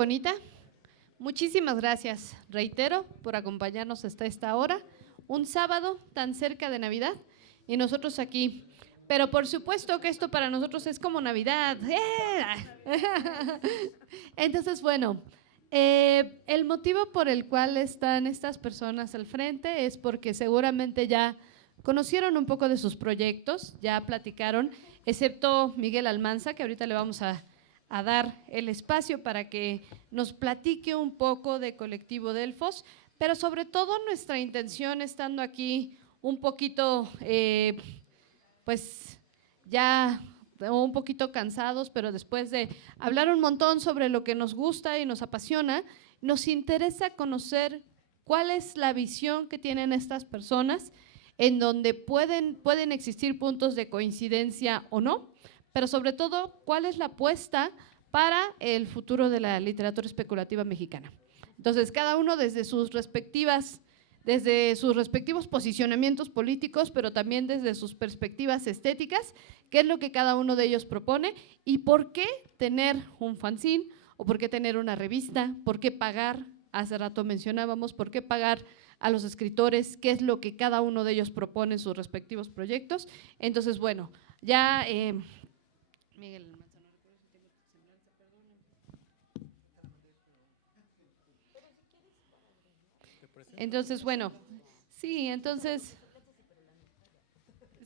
Bonita. Muchísimas gracias, reitero, por acompañarnos hasta esta hora, un sábado tan cerca de Navidad y nosotros aquí. Pero por supuesto que esto para nosotros es como Navidad. Entonces, bueno, el motivo por el cual están estas personas al frente es porque seguramente ya conocieron un poco de sus proyectos, ya platicaron, excepto Miguel Almanza, que ahorita le vamos a dar el espacio para que nos platique un poco de Colectivo Delfos, pero sobre todo nuestra intención estando aquí un poquito, pues ya un poquito cansados, pero después de hablar un montón sobre lo que nos gusta y nos apasiona, nos interesa conocer cuál es la visión que tienen estas personas, en donde pueden existir puntos de coincidencia o no, pero sobre todo, ¿cuál es la apuesta para el futuro de la literatura especulativa mexicana? Entonces, cada uno desde sus respectivos posicionamientos políticos, pero también desde sus perspectivas estéticas, qué es lo que cada uno de ellos propone y por qué tener un fanzine o por qué tener una revista, por qué pagar, hace rato mencionábamos, por qué pagar a los escritores, qué es lo que cada uno de ellos propone en sus respectivos proyectos. Entonces, bueno, ya Miguel Manzano, entonces, bueno, sí, entonces,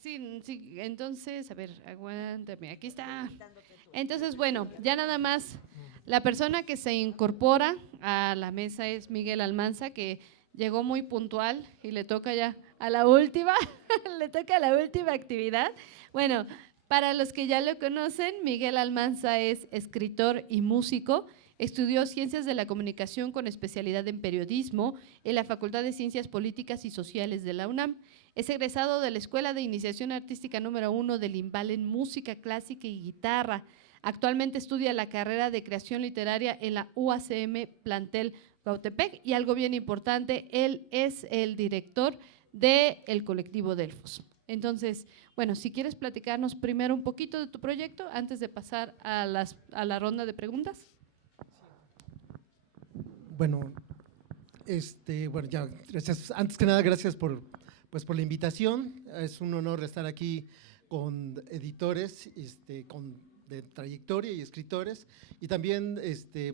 sí, entonces, a ver, aguántame, aquí está. Entonces, bueno, ya nada más, la persona que se incorpora a la mesa es Miguel Almanza, que llegó muy puntual y le toca ya a la última, le toca a la última actividad. Bueno, para los que ya lo conocen, Miguel Almanza es escritor y músico. Estudió Ciencias de la Comunicación con especialidad en periodismo en la Facultad de Ciencias Políticas y Sociales de la UNAM. Es egresado de la Escuela de Iniciación Artística número 1 del IMBAL en Música Clásica y Guitarra. Actualmente estudia la carrera de Creación Literaria en la UACM Plantel Cuautepec y algo bien importante, él es el director del Colectivo Delfos. Entonces, bueno, si quieres platicarnos primero un poquito de tu proyecto antes de pasar a la ronda de preguntas. Bueno, bueno, ya, gracias. Antes que nada, gracias por la invitación. Es un honor estar aquí con editores de trayectoria y escritores. Y también,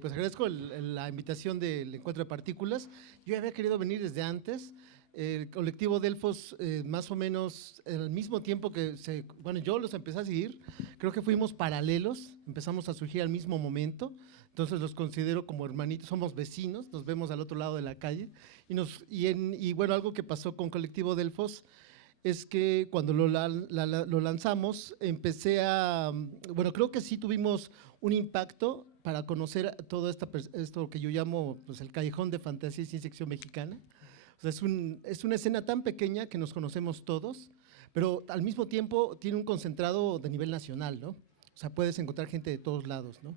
pues agradezco la invitación del Encuentro de Partículas. Yo había querido venir desde antes. El Colectivo Delfos, más o menos al mismo tiempo que bueno, yo los empecé a seguir, creo que fuimos paralelos, empezamos a surgir al mismo momento. Entonces los considero como hermanitos, somos vecinos, nos vemos al otro lado de la calle. Y bueno, algo que pasó con Colectivo Delfos es que cuando lo lanzamos, bueno, creo que sí tuvimos un impacto para conocer todo esto que yo llamo pues, el callejón de fantasía y ciencia ficción mexicana. O sea, es una escena tan pequeña que nos conocemos todos, pero al mismo tiempo tiene un concentrado de nivel nacional, ¿no? O sea, puedes encontrar gente de todos lados, ¿no?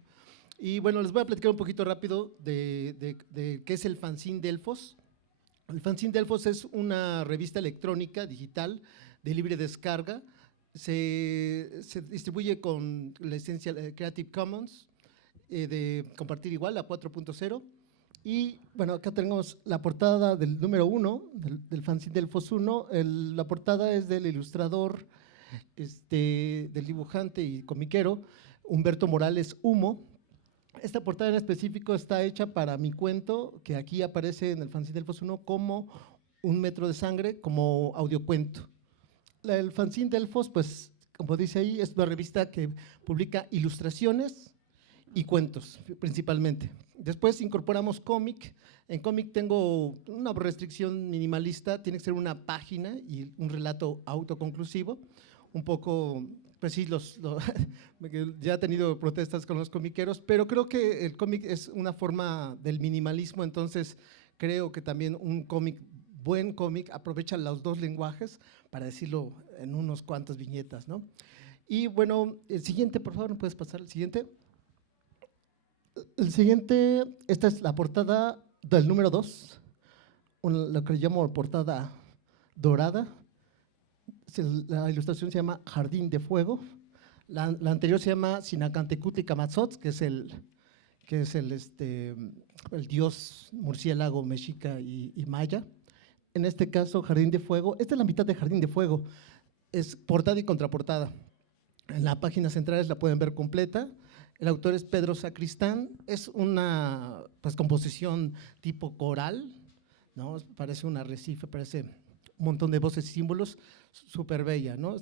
Y bueno, les voy a platicar un poquito rápido de qué es el fanzine Delfos. El fanzine Delfos es una revista electrónica digital de libre descarga. Se distribuye con la licencia Creative Commons de compartir igual, a 4.0. Y bueno, acá tenemos la portada del número 1, del fanzine Delfos 1. La portada es del ilustrador, del dibujante y comiquero Humberto Morales Humo. Esta portada en específico está hecha para mi cuento, que aquí aparece en el fanzine Delfos 1 como Un metro de sangre, como audiocuento. El fanzine Delfos, pues, como dice ahí, es una revista que publica ilustraciones y cuentos, principalmente. Después incorporamos cómic. En cómic tengo una restricción minimalista, tiene que ser una página y un relato autoconclusivo, un poco… Pues sí, ya he tenido protestas con los comiqueros, pero creo que el cómic es una forma del minimalismo, entonces creo que también buen cómic, aprovecha los dos lenguajes para decirlo en unos cuantas viñetas, ¿no? Y bueno, el siguiente, por favor, ¿me puedes pasar el siguiente? El siguiente, esta es la portada del número 2, lo que llamo portada dorada. La ilustración se llama Jardín de Fuego. La anterior se llama Sinacantecuti Camatzotz, que que es el dios murciélago mexica y maya. En este caso, Jardín de Fuego. Esta es la mitad de Jardín de Fuego. Es portada y contraportada. En la página central la pueden ver completa. El autor es Pedro Sacristán. Es una composición tipo coral, ¿no? Parece un arrecife, parece un montón de voces y símbolos, súper bella, ¿no?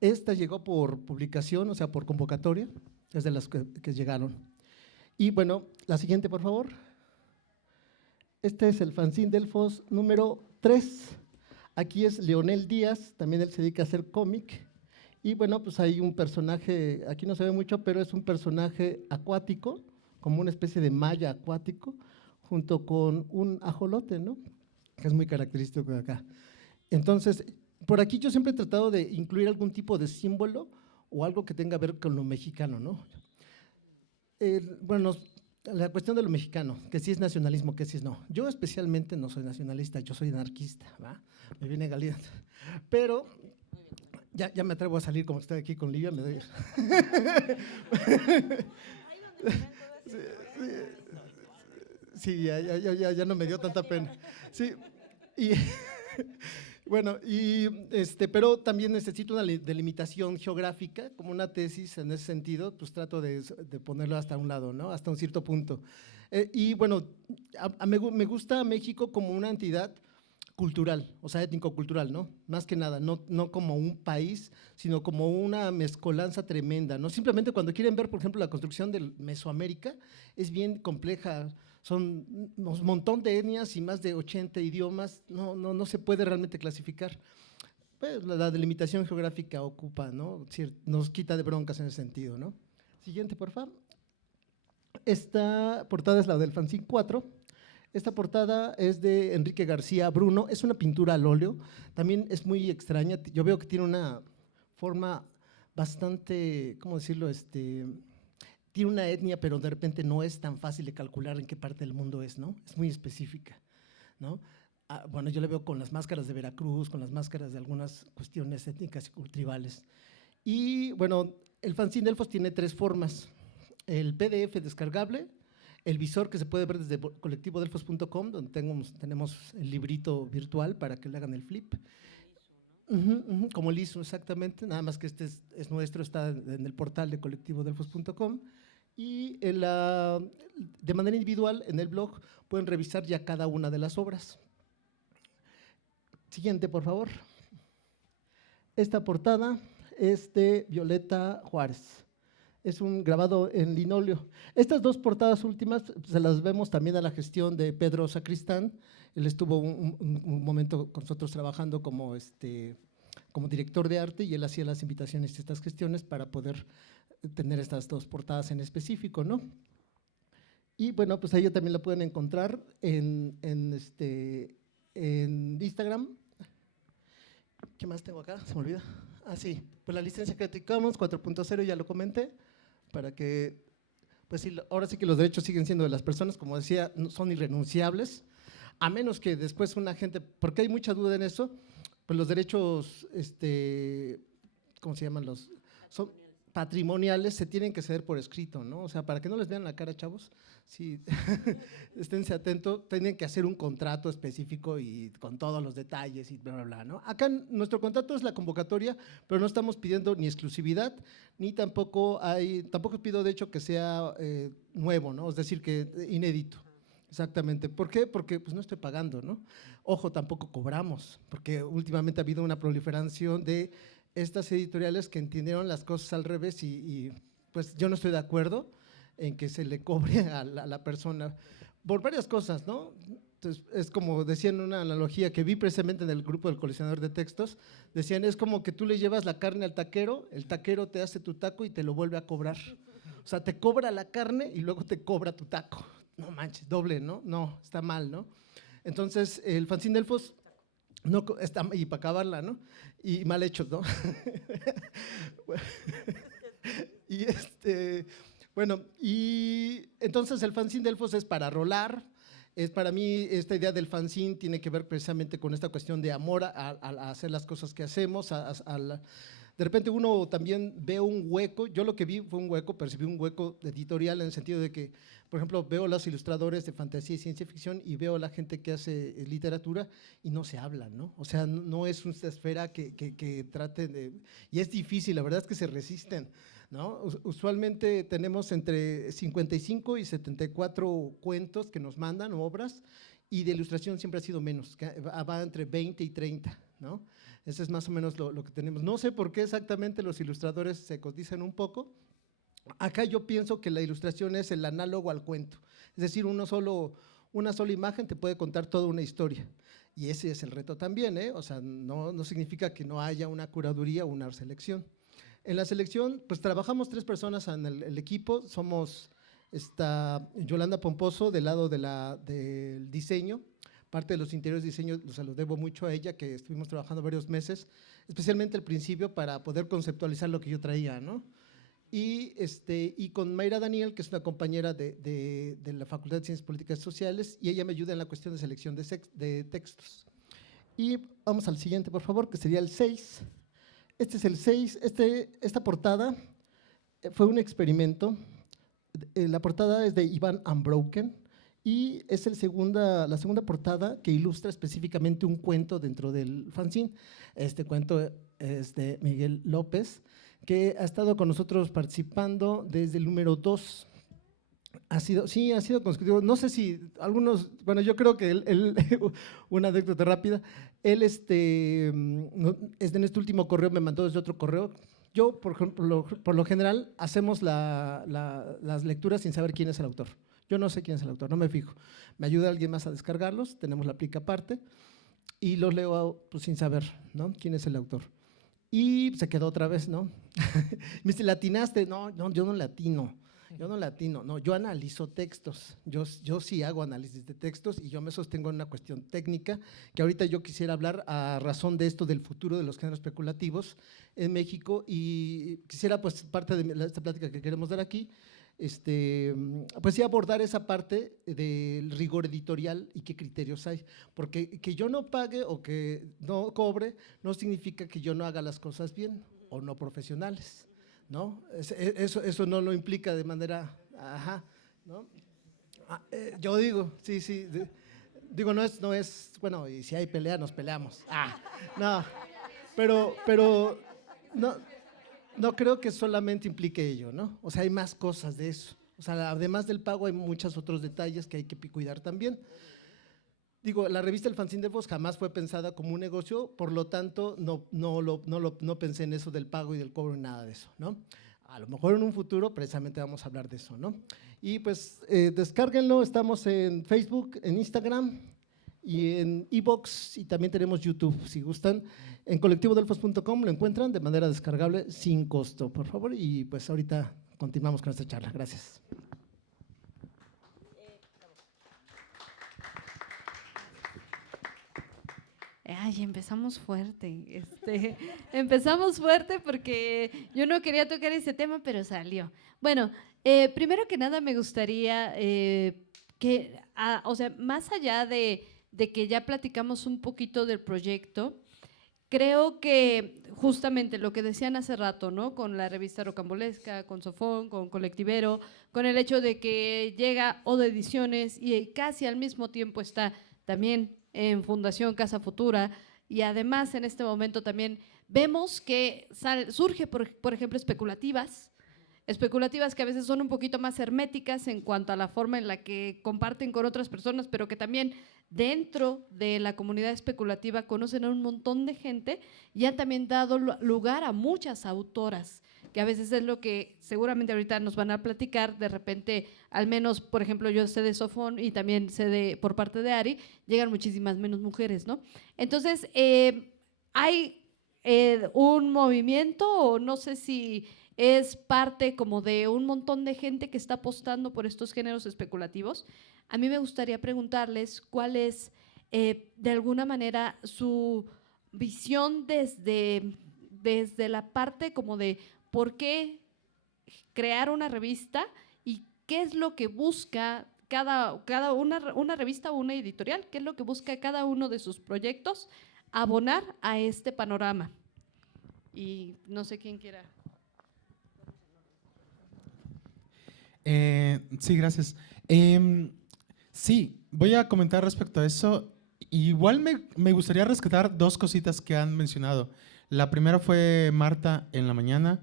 Esta llegó por publicación, o sea, por convocatoria, es de las que llegaron. Y bueno, la siguiente, por favor. Este es el fanzine Delfos número 3. Aquí es Leonel Díaz, también él se dedica a hacer cómic. Y bueno, pues hay un personaje, aquí no se ve mucho, pero es un personaje acuático, como una especie de maya acuático, junto con un ajolote, ¿no? Que es muy característico de acá. Entonces, por aquí yo siempre he tratado de incluir algún tipo de símbolo o algo que tenga que ver con lo mexicano, ¿no? Bueno, la cuestión de lo mexicano, que sí es nacionalismo, que sí es no. Yo especialmente no soy nacionalista, yo soy anarquista, ¿va? Me viene Galindo. Pero ya me atrevo a salir como estoy aquí con Livia, me doy. Sí, ya no me dio tanta pena. Sí, y bueno, pero también necesito una delimitación geográfica, como una tesis en ese sentido, pues trato de ponerlo hasta un lado, ¿no? Hasta un cierto punto. Y bueno, me gusta México como una entidad cultural, o sea, étnico-cultural, ¿no? Más que nada, no como un país, sino como una mezcolanza tremenda, ¿no? Simplemente cuando quieren ver, por ejemplo, la construcción de Mesoamérica, es bien compleja, son un montón de etnias y más de 80 idiomas, no se puede realmente clasificar. Pues la delimitación geográfica ocupa, ¿no? Nos quita de broncas en ese sentido, ¿no? Siguiente, por favor. Esta portada es la del fanzine 4. Esta portada es de Enrique García Bruno, es una pintura al óleo, también es muy extraña, yo veo que tiene una forma bastante, ¿cómo decirlo? Tiene una etnia, pero de repente no es tan fácil de calcular en qué parte del mundo es, ¿no? Es muy específica, ¿no? Bueno, yo le veo con las máscaras de Veracruz, con las máscaras de algunas cuestiones étnicas y tribales. Y bueno, el fanzine Delfos tiene 3 formas, el PDF descargable, el visor que se puede ver desde colectivodelfos.com, donde tenemos el librito virtual para que le hagan el flip. Como el ISO, exactamente, nada más que es nuestro, está en el portal de colectivodelfos.com. Y de manera individual, en el blog, pueden revisar ya cada una de las obras. Siguiente, por favor. Esta portada es de Violeta Juárez. Es un grabado en linóleo. Estas 2 portadas últimas se las vemos también a la gestión de Pedro Sacristán. Él estuvo un momento con nosotros trabajando como director de arte y él hacía las invitaciones y estas gestiones para poder tener estas 2 portadas en específico, ¿no? Y bueno, pues ahí también la pueden encontrar en Instagram. ¿Qué más tengo acá? Se me olvida. Sí, pues la licencia Creative Commons 4.0 ya lo comenté, para que, pues sí, ahora sí que los derechos siguen siendo de las personas, como decía, son irrenunciables, a menos que después una gente, porque hay mucha duda en eso, pues los derechos, ¿cómo se llaman? Son patrimoniales, se tienen que ceder por escrito, ¿no? O sea, para que no les vean la cara, chavos, sí, esténse atentos, tienen que hacer un contrato específico y con todos los detalles y bla, bla, bla, ¿no? Acá nuestro contrato es la convocatoria, pero no estamos pidiendo ni exclusividad, ni tampoco pido de hecho que sea nuevo, ¿no? Es decir, que inédito. Exactamente. ¿Por qué? Porque pues no estoy pagando, ¿no? Ojo, tampoco cobramos, porque últimamente ha habido una proliferación de estas editoriales que entendieron las cosas al revés y pues yo no estoy de acuerdo en que se le cobre a la persona por varias cosas, ¿no? Entonces, es como decían una analogía que vi precisamente en el grupo del coleccionador de textos, decían, es como que tú le llevas la carne al taquero, el taquero te hace tu taco y te lo vuelve a cobrar. O sea, te cobra la carne y luego te cobra tu taco. No manches, doble, ¿no? No, está mal, ¿no? Entonces, el fanzine Delfos, no, y para acabarla, ¿no? Y mal hechos, ¿no? Y bueno, y entonces el fanzine Delfos es para rolar. Para mí esta idea del fanzine tiene que ver precisamente con esta cuestión de amor a hacer las cosas que hacemos, de repente uno también ve un hueco, yo lo que vi fue un hueco, percibí un hueco editorial en el sentido de que, por ejemplo, veo los ilustradores de fantasía y ciencia ficción y veo la gente que hace literatura y no se hablan, ¿no? O sea, no es una esfera que trate de… Y es difícil, la verdad es que se resisten, ¿no? Usualmente tenemos entre 55 y 74 cuentos que nos mandan, obras, y de ilustración siempre ha sido menos, que va entre 20 y 30, ¿no? Ese es más o menos lo que tenemos. No sé por qué exactamente los ilustradores se cotizan un poco. Acá yo pienso que la ilustración es el análogo al cuento, es decir, una sola imagen te puede contar toda una historia. Y ese es el reto también, ¿eh? O sea, no significa que no haya una curaduría o una selección. En la selección, pues trabajamos 3 personas en el equipo, somos Yolanda Pomposo del lado del diseño, parte de los interiores de diseño se lo debo mucho a ella, que estuvimos trabajando varios meses, especialmente al principio para poder conceptualizar lo que yo traía, ¿no? Y con Mayra Daniel, que es una compañera de la Facultad de Ciencias Políticas y Sociales, y ella me ayuda en la cuestión de selección de textos. Y vamos al siguiente, por favor, que sería el 6. Este es el 6, esta portada fue un experimento. La portada es de Ivan Unbroken y es la segunda portada que ilustra específicamente un cuento dentro del fanzine. Este cuento es de Miguel López, que ha estado con nosotros participando desde el número 2. Ha sido consecutivo. No sé si algunos, bueno, yo creo que una anécdota rápida, él en este último correo me mandó desde otro correo. Yo, por ejemplo, por lo general, hacemos las lecturas sin saber quién es el autor. Yo no sé quién es el autor, no me fijo. Me ayuda alguien más a descargarlos, tenemos la aplica aparte, y los leo pues, sin saber, ¿no?, quién es el autor. Y se quedó otra vez, ¿no? Me dice, ¿latinaste? No, yo no latino. No, yo analizo textos, yo sí hago análisis de textos y yo me sostengo en una cuestión técnica que ahorita yo quisiera hablar a razón de esto del futuro de los géneros especulativos en México y quisiera pues parte de esta plática que queremos dar aquí, pues sí abordar esa parte del rigor editorial y qué criterios hay, porque que yo no pague o que no cobre no significa que yo no haga las cosas bien o no profesionales, ¿no? Eso no lo implica de manera, ajá, ¿no? Yo digo, sí, digo, no es, bueno, y si hay pelea, nos peleamos, no, pero no creo que solamente implique ello, ¿no? O sea, hay más cosas de eso, o sea, además del pago hay muchos otros detalles que hay que cuidar también. Digo, la revista El Fanzine de Voz jamás fue pensada como un negocio, por lo tanto, no pensé en eso del pago y del cobro, nada de eso, ¿no? A lo mejor en un futuro precisamente vamos a hablar de eso, ¿no? Y pues descárguenlo, estamos en Facebook, en Instagram y en iVoox y también tenemos YouTube, si gustan. En colectivodelfos.com lo encuentran de manera descargable sin costo, por favor, y pues ahorita continuamos con esta charla. Gracias. Ay, empezamos fuerte, empezamos fuerte porque yo no quería tocar ese tema, pero salió. Bueno, primero que nada me gustaría o sea, más allá de que ya platicamos un poquito del proyecto, creo que justamente lo que decían hace rato, ¿no? Con la revista Rocambolesca, con Sofón, con Colectivero, con el hecho de que llega Odo Ediciones y casi al mismo tiempo está también en Fundación Casa Futura y además en este momento también vemos que surge, por ejemplo, especulativas que a veces son un poquito más herméticas en cuanto a la forma en la que comparten con otras personas, pero que también dentro de la comunidad especulativa conocen a un montón de gente y han también dado lugar a muchas autoras, que a veces es lo que seguramente ahorita nos van a platicar, de repente, al menos, por ejemplo, yo sé de Sofón y también sé por parte de Ari, llegan muchísimas menos mujeres, ¿no? Entonces, hay un movimiento, o no sé si es parte como de un montón de gente que está apostando por estos géneros especulativos. A mí me gustaría preguntarles cuál es, de alguna manera, su visión desde la parte como de por qué crear una revista y qué es lo que busca una revista o una editorial, qué es lo que busca cada uno de sus proyectos abonar a este panorama. y no sé quién quiera. Sí, gracias. Sí, voy a comentar respecto a eso. Igual me gustaría rescatar dos cositas que han mencionado. La primera fue Marta en la mañana,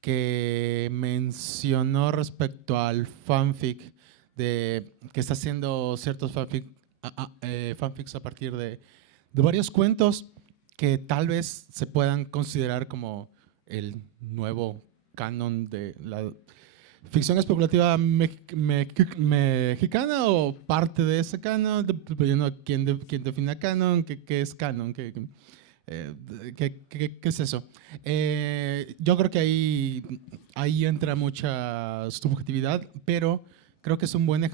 que mencionó respecto al fanfic, que está haciendo ciertos fanfics a partir de varios cuentos que tal vez se puedan considerar como el nuevo canon de la ficción especulativa mexicana o parte de ese canon, dependiendo de quién define canon, qué es canon, qué es eso. Yo creo que ahí entra mucha subjetividad, pero creo que es un buen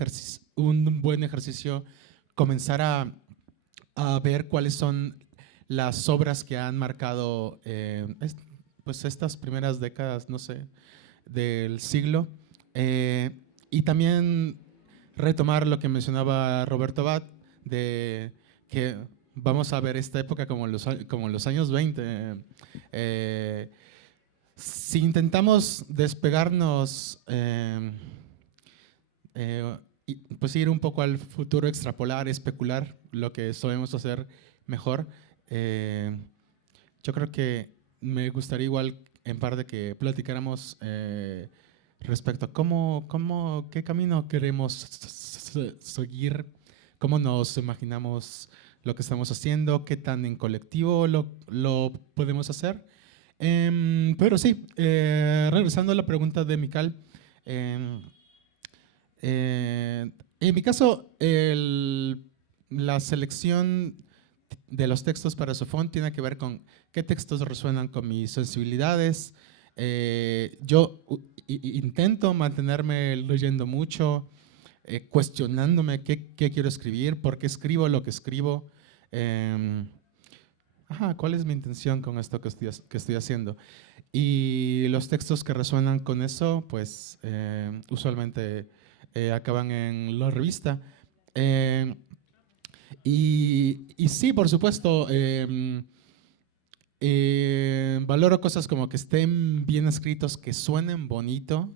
ejercicio comenzar a ver cuáles son las obras que han marcado pues estas primeras décadas, no sé, del siglo. Y también retomar lo que mencionaba Roberto Abad, de que vamos a ver esta época como los años 20. Si intentamos despegarnos, pues ir un poco al futuro, extrapolar, especular lo que solemos hacer mejor, yo creo que me gustaría igual en parte que platicáramos respecto a qué camino queremos seguir, cómo nos imaginamos lo que estamos haciendo, qué tan en colectivo lo podemos hacer. Pero sí, regresando a la pregunta de Mical, en mi caso, la selección de los textos para Sofón tiene que ver con qué textos resuenan con mis sensibilidades. Yo intento mantenerme leyendo mucho, cuestionándome qué quiero escribir, por qué escribo lo que escribo, cuál es mi intención con esto que estoy haciendo. Y los textos que resuenan con eso, pues usualmente acaban en la revista. Y sí, por supuesto, valoro cosas como que estén bien escritos, que suenen bonito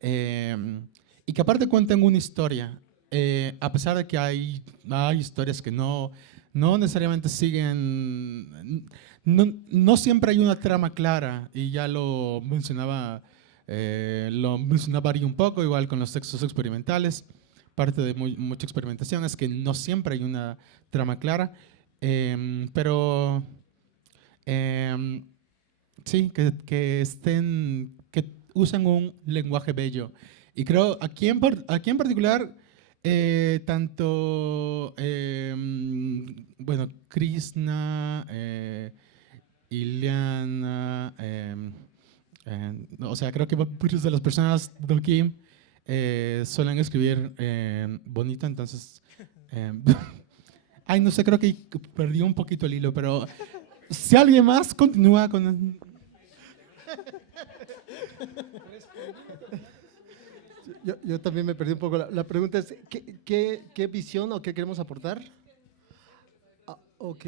y que aparte cuenten una historia. A pesar de que hay historias que no necesariamente siguen, no siempre hay una trama clara, y ya lo mencionaba Ari un poco, igual con los textos experimentales. Parte de mucha experimentación es que no siempre hay una trama clara, pero sí, que usen un lenguaje bello. Y creo, aquí en particular, tanto, bueno, Krishna, Ileana, o sea, creo que muchas de las personas de aquí suelen escribir bonito, entonces, ay, no sé, creo que perdí un poquito el hilo, pero si alguien más continúa con... Yo también me perdí un poco. La pregunta es, ¿qué visión o qué queremos aportar? Ok.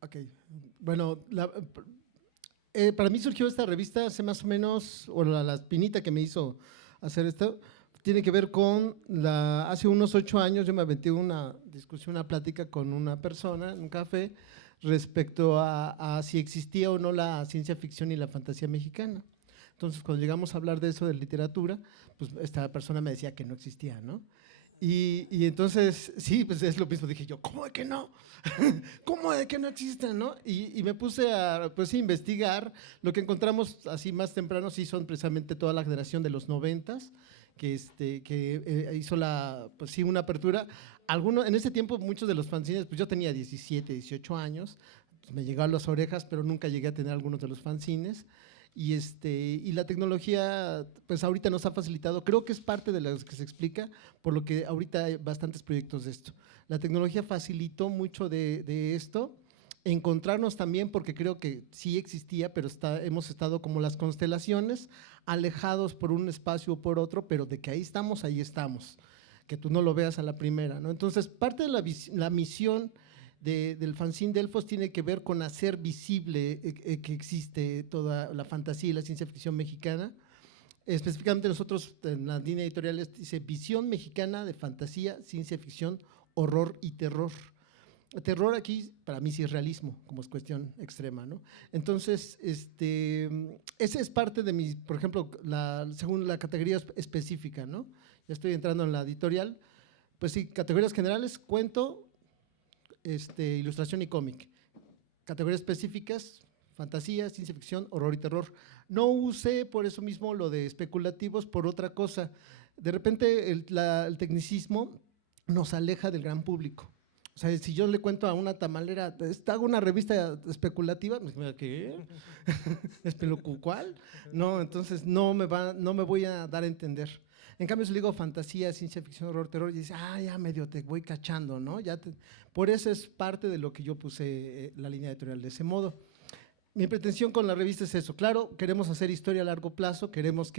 Ok. Bueno, para mí surgió esta revista hace más o menos, o la espinita que me hizo hacer esto, tiene que ver con hace unos 8 años yo me aventé una discusión, una plática con una persona en un café respecto a si existía o no la ciencia ficción y la fantasía mexicana. Entonces, cuando llegamos a hablar de eso, de literatura, pues esta persona me decía que no existía, ¿no? Y entonces, sí, pues es lo mismo. Dije yo, ¿cómo de que no? ¿Cómo de que no existen, no? Y me puse a pues, investigar. Lo que encontramos así más temprano sí son precisamente toda la generación de los 90s, que hizo pues sí, una apertura. En ese tiempo muchos de los fanzines, pues yo tenía 17, 18 años, pues me llegó a las orejas, pero nunca llegué a tener algunos de los fanzines. Y la tecnología, pues ahorita nos ha facilitado, creo que es parte de lo que se explica, por lo que ahorita hay bastantes proyectos de esto. La tecnología facilitó mucho de esto, encontrarnos también, porque creo que sí existía, pero hemos estado como las constelaciones, alejados por un espacio o por otro, pero de que ahí estamos, que tú no lo veas a la primera, ¿no? Entonces, parte de la misión del fanzine Delfos tiene que ver con hacer visible que existe toda la fantasía y la ciencia ficción mexicana. Específicamente nosotros en la línea editorial dice visión mexicana de fantasía, ciencia ficción, horror y terror. Terror aquí para mí sí es realismo, como es cuestión extrema, ¿no? Entonces, ese es parte de mi, por ejemplo, según la categoría específica, ¿no? Ya estoy entrando en la editorial, pues sí, categorías generales, cuento, ilustración y cómic. Categorías específicas, fantasía, ciencia ficción, horror y terror. No usé por eso mismo lo de especulativos por otra cosa. De repente el tecnicismo nos aleja del gran público. O sea, si yo le cuento a una tamalera, hago una revista especulativa, ¿qué? ¿Cuál? No, entonces no me voy a dar a entender. En cambio, si le digo fantasía, ciencia ficción, horror, terror, y dice, ya medio te voy cachando, ¿no? Por eso es parte de lo que yo puse la línea editorial de ese modo. Mi pretensión con la revista es eso. Claro, queremos hacer historia a largo plazo, queremos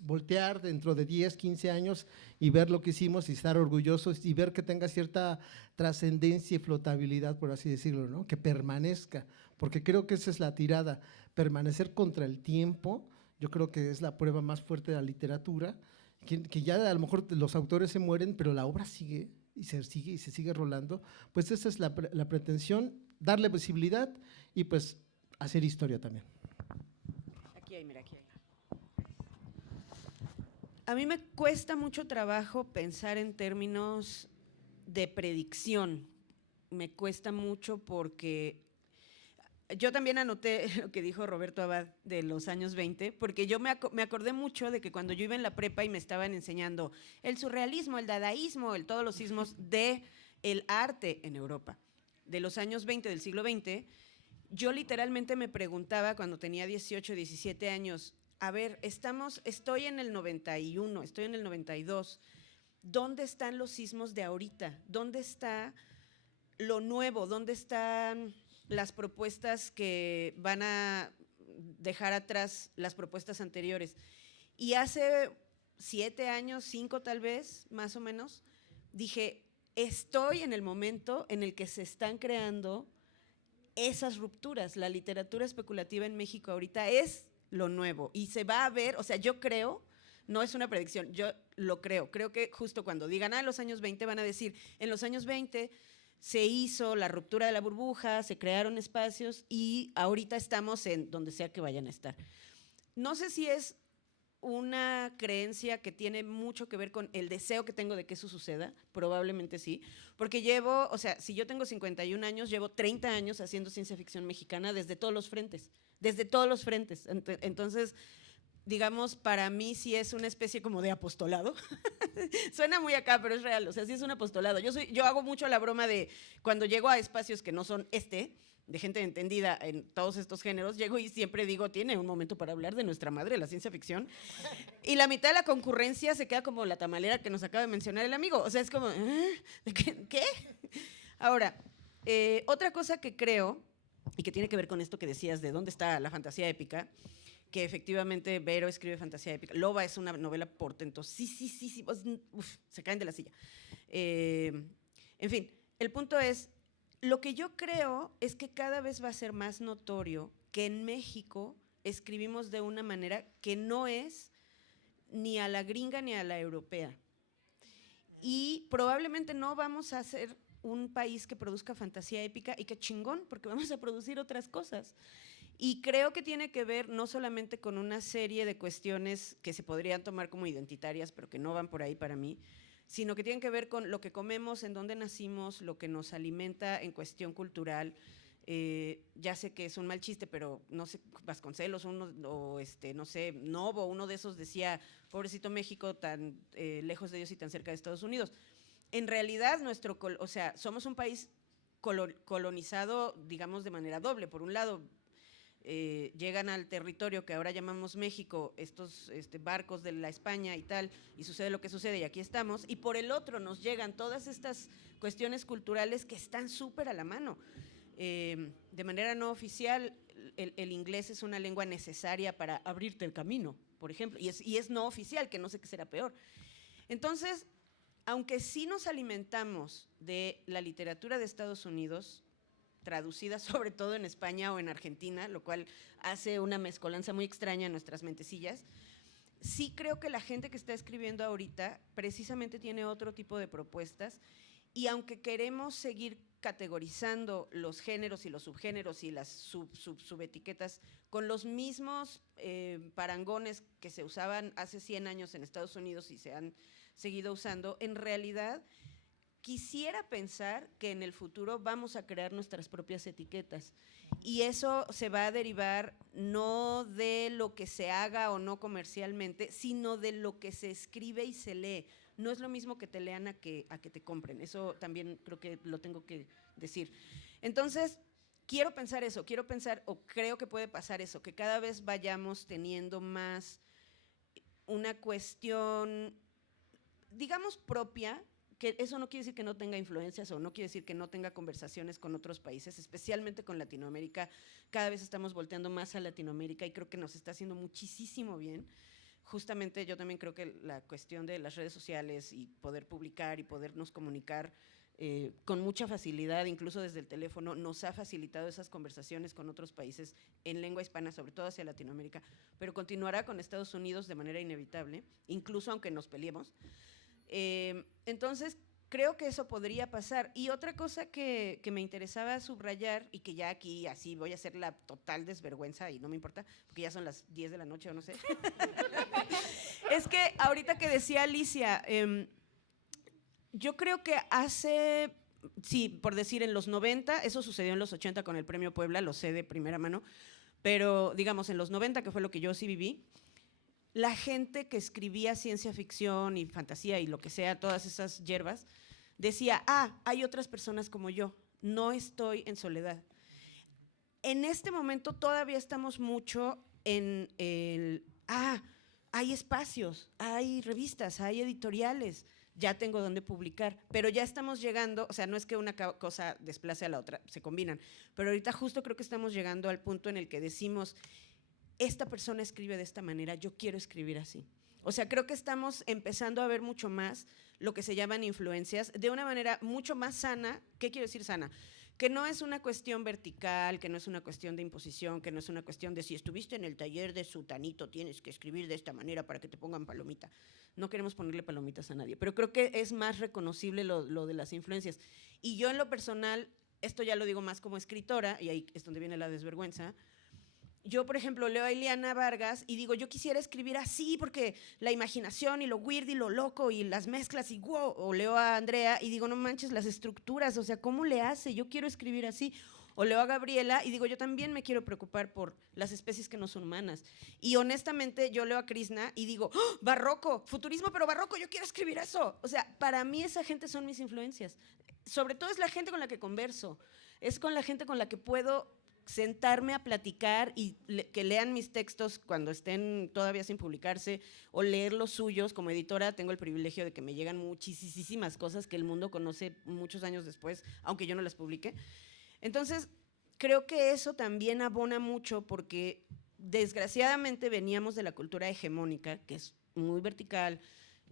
voltear dentro de 10, 15 años y ver lo que hicimos y estar orgullosos y ver que tenga cierta trascendencia y flotabilidad, por así decirlo, ¿no? Que permanezca, porque creo que esa es la tirada, permanecer contra el tiempo. Yo creo que es la prueba más fuerte de la literatura, que ya a lo mejor los autores se mueren, pero la obra sigue y se sigue rolando. Pues esa es la pretensión, darle visibilidad y pues hacer historia también. Aquí hay, mira, aquí hay. A mí me cuesta mucho trabajo pensar en términos de predicción. Me cuesta mucho porque yo también anoté lo que dijo Roberto Abad de los años 20, porque yo me acordé mucho de que cuando yo iba en la prepa y me estaban enseñando el surrealismo, el dadaísmo, todos los sismos del arte en Europa, de los años 20 del siglo XX, yo literalmente me preguntaba cuando tenía 18, 17 años, a ver, estoy en el 91, estoy en el 92, ¿dónde están los sismos de ahorita? ¿Dónde está lo nuevo? ¿Dónde están las propuestas que van a dejar atrás las propuestas anteriores? Y hace 7 años, 5 tal vez, más o menos, dije, estoy en el momento en el que se están creando esas rupturas. La literatura especulativa en México ahorita es lo nuevo y se va a ver, o sea, yo creo, no es una predicción, yo lo creo que justo cuando digan, los años 20 van a decir, en los años 20 se hizo la ruptura de la burbuja, se crearon espacios y ahorita estamos en donde sea que vayan a estar. No sé si es una creencia que tiene mucho que ver con el deseo que tengo de que eso suceda, probablemente sí, porque si yo tengo 51 años, llevo 30 años haciendo ciencia ficción mexicana desde todos los frentes. Entonces, digamos, para mí sí es una especie como de apostolado. Suena muy acá, pero es real, o sea, sí es un apostolado. Yo hago mucho la broma de cuando llego a espacios que no son de gente entendida en todos estos géneros, llego y siempre digo, tiene un momento para hablar de nuestra madre, la ciencia ficción, y la mitad de la concurrencia se queda como la tamalera que nos acaba de mencionar el amigo, o sea, es como, ¿qué? Ahora, otra cosa que creo, y que tiene que ver con esto que decías de dónde está la fantasía épica, que efectivamente Vero escribe fantasía épica, Loba es una novela portentosa, sí, se caen de la silla. En fin, el punto es, lo que yo creo es que cada vez va a ser más notorio que en México escribimos de una manera que no es ni a la gringa ni a la europea. Y probablemente no vamos a ser un país que produzca fantasía épica y que chingón, porque vamos a producir otras cosas. Y creo que tiene que ver no solamente con una serie de cuestiones que se podrían tomar como identitarias, pero que no van por ahí para mí, sino que tienen que ver con lo que comemos, en dónde nacimos, lo que nos alimenta en cuestión cultural. Ya sé que es un mal chiste, pero no sé, Vasconcelos no sé, Novo, uno de esos decía, pobrecito México, tan lejos de Dios y tan cerca de Estados Unidos. En realidad, somos un país colonizado, digamos, de manera doble. Por un lado, llegan al territorio que ahora llamamos México, estos barcos de la España y tal, y sucede lo que sucede y aquí estamos, y por el otro nos llegan todas estas cuestiones culturales que están súper a la mano. De manera no oficial, el inglés es una lengua necesaria para abrirte el camino, por ejemplo, y es no oficial, que no sé qué será peor. Entonces, aunque sí nos alimentamos de la literatura de Estados Unidos, traducida sobre todo en España o en Argentina, lo cual hace una mezcolanza muy extraña en nuestras mentecillas, sí creo que la gente que está escribiendo ahorita precisamente tiene otro tipo de propuestas, y aunque queremos seguir categorizando los géneros y los subgéneros y las subetiquetas con los mismos parangones que se usaban hace 100 años en Estados Unidos y se han seguido usando, en realidad quisiera pensar que en el futuro vamos a crear nuestras propias etiquetas, y eso se va a derivar no de lo que se haga o no comercialmente, sino de lo que se escribe y se lee. No es lo mismo que te lean a que te compren, eso también creo que lo tengo que decir. Entonces, quiero pensar eso, quiero pensar, o creo que puede pasar eso, que cada vez vayamos teniendo más una cuestión, digamos, propia, que eso no quiere decir que no tenga influencias o no quiere decir que no tenga conversaciones con otros países, especialmente con Latinoamérica. Cada vez estamos volteando más a Latinoamérica y creo que nos está haciendo muchísimo bien. Justamente yo también creo que la cuestión de las redes sociales y poder publicar y podernos comunicar con mucha facilidad, incluso desde el teléfono, nos ha facilitado esas conversaciones con otros países en lengua hispana, sobre todo hacia Latinoamérica, pero continuará con Estados Unidos de manera inevitable, incluso aunque nos peleemos. Entonces, creo que eso podría pasar. Y otra cosa que me interesaba subrayar, y que ya aquí así voy a hacer la total desvergüenza y no me importa, porque ya son las 10 de la noche o no sé, es que ahorita que decía Alicia, yo creo que hace, sí, por decir en los 90, eso sucedió en los 80 con el Premio Puebla, lo sé de primera mano, pero digamos en los 90, que fue lo que yo sí viví, la gente que escribía ciencia ficción y fantasía y lo que sea, todas esas hierbas, decía, hay otras personas como yo, no estoy en soledad. En este momento todavía estamos mucho en el, hay espacios, hay revistas, hay editoriales, ya tengo donde publicar, pero ya estamos llegando, o sea, no es que una cosa desplace a la otra, se combinan, pero ahorita justo creo que estamos llegando al punto en el que decimos, esta persona escribe de esta manera, yo quiero escribir así. O sea, creo que estamos empezando a ver mucho más lo que se llaman influencias de una manera mucho más sana. ¿Qué quiero decir sana? Que no es una cuestión vertical, que no es una cuestión de imposición, que no es una cuestión de si estuviste en el taller de sutanito tienes que escribir de esta manera para que te pongan palomita. No queremos ponerle palomitas a nadie, pero creo que es más reconocible lo de las influencias. Y yo en lo personal, esto ya lo digo más como escritora, y ahí es donde viene la desvergüenza. Yo, por ejemplo, leo a Ileana Vargas y digo, yo quisiera escribir así porque la imaginación y lo weird y lo loco y las mezclas y wow. O leo a Andrea y digo, no manches, las estructuras, o sea, ¿cómo le hace? Yo quiero escribir así. O leo a Gabriela y digo, yo también me quiero preocupar por las especies que no son humanas. Y honestamente, yo leo a Krishna y digo, ¡oh, barroco, futurismo, pero barroco, yo quiero escribir eso. O sea, para mí esa gente son mis influencias. Sobre todo es la gente con la que converso. Es con la gente con la que puedo sentarme a platicar y que lean mis textos cuando estén todavía sin publicarse o leer los suyos. Como editora tengo el privilegio de que me llegan muchísimas cosas que el mundo conoce muchos años después, aunque yo no las publique. Entonces, creo que eso también abona mucho porque desgraciadamente veníamos de la cultura hegemónica, que es muy vertical,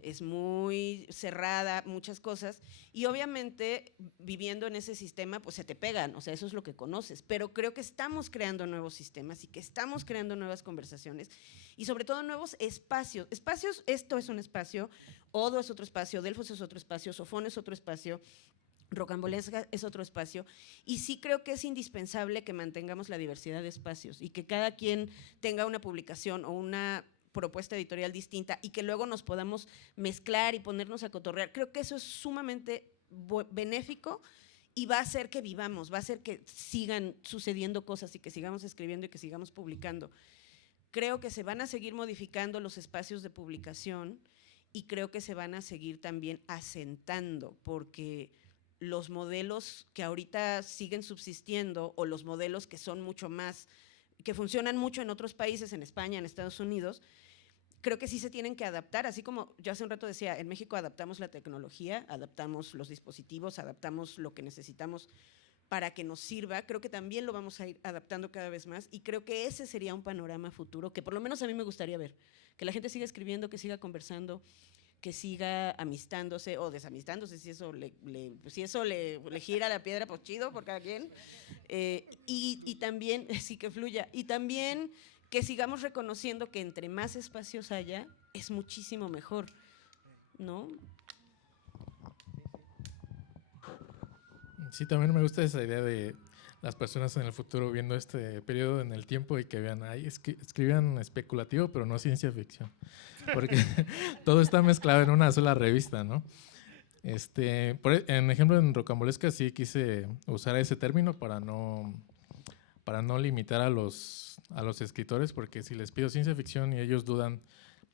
es muy cerrada, muchas cosas, y obviamente viviendo en ese sistema pues se te pegan, o sea, eso es lo que conoces, pero creo que estamos creando nuevos sistemas y que estamos creando nuevas conversaciones y sobre todo nuevos espacios. Espacios, esto es un espacio, Odo es otro espacio, Delfos es otro espacio, Sofón es otro espacio, Rocambolesca es otro espacio, y sí creo que es indispensable que mantengamos la diversidad de espacios y que cada quien tenga una publicación o una propuesta editorial distinta y que luego nos podamos mezclar y ponernos a cotorrear. Creo que eso es sumamente benéfico y va a hacer que vivamos, va a hacer que sigan sucediendo cosas y que sigamos escribiendo y que sigamos publicando. Creo que se van a seguir modificando los espacios de publicación y creo que se van a seguir también asentando, porque los modelos que ahorita siguen subsistiendo o los modelos que son mucho más, que funcionan mucho en otros países, en España, en Estados Unidos, creo que sí se tienen que adaptar, así como yo hace un rato decía, en México adaptamos la tecnología, adaptamos los dispositivos, adaptamos lo que necesitamos para que nos sirva, creo que también lo vamos a ir adaptando cada vez más y creo que ese sería un panorama futuro que por lo menos a mí me gustaría ver, que la gente siga escribiendo, que siga conversando, que siga amistándose o desamistándose, si eso le gira la piedra, pues chido por cada quien. Y también, sí, que fluya. Y también que sigamos reconociendo que entre más espacios haya, es muchísimo mejor, ¿no? Sí, también me gusta esa idea de las personas en el futuro viendo este periodo en el tiempo y que vean, ay, escriban especulativo, pero no ciencia ficción, porque todo está mezclado en una sola revista, ¿no? En ejemplo, en Rocambolesca sí quise usar ese término para no limitar a los escritores, porque si les pido ciencia ficción y ellos dudan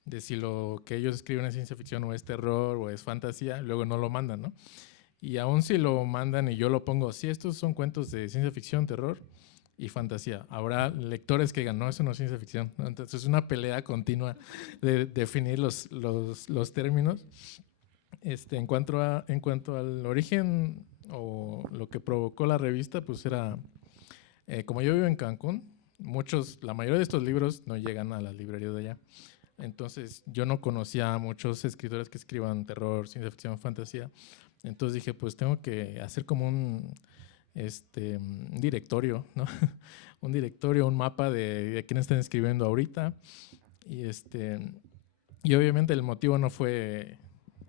de si lo que ellos escriben es ciencia ficción o es terror o es fantasía, luego no lo mandan, ¿no? Y aún si lo mandan y yo lo pongo, sí, estos son cuentos de ciencia ficción, terror y fantasía, habrá lectores que digan, no, eso no es ciencia ficción, ¿no? Entonces es una pelea continua de definir los términos. En cuanto al origen o lo que provocó la revista, pues era, como yo vivo en Cancún, la mayoría de estos libros no llegan a las librerías de allá. Entonces yo no conocía a muchos escritores que escriban terror, ciencia ficción, fantasía. Entonces dije, pues tengo que hacer como un directorio, ¿no? Un directorio, un mapa de quiénes están escribiendo ahorita. Y obviamente el motivo no fue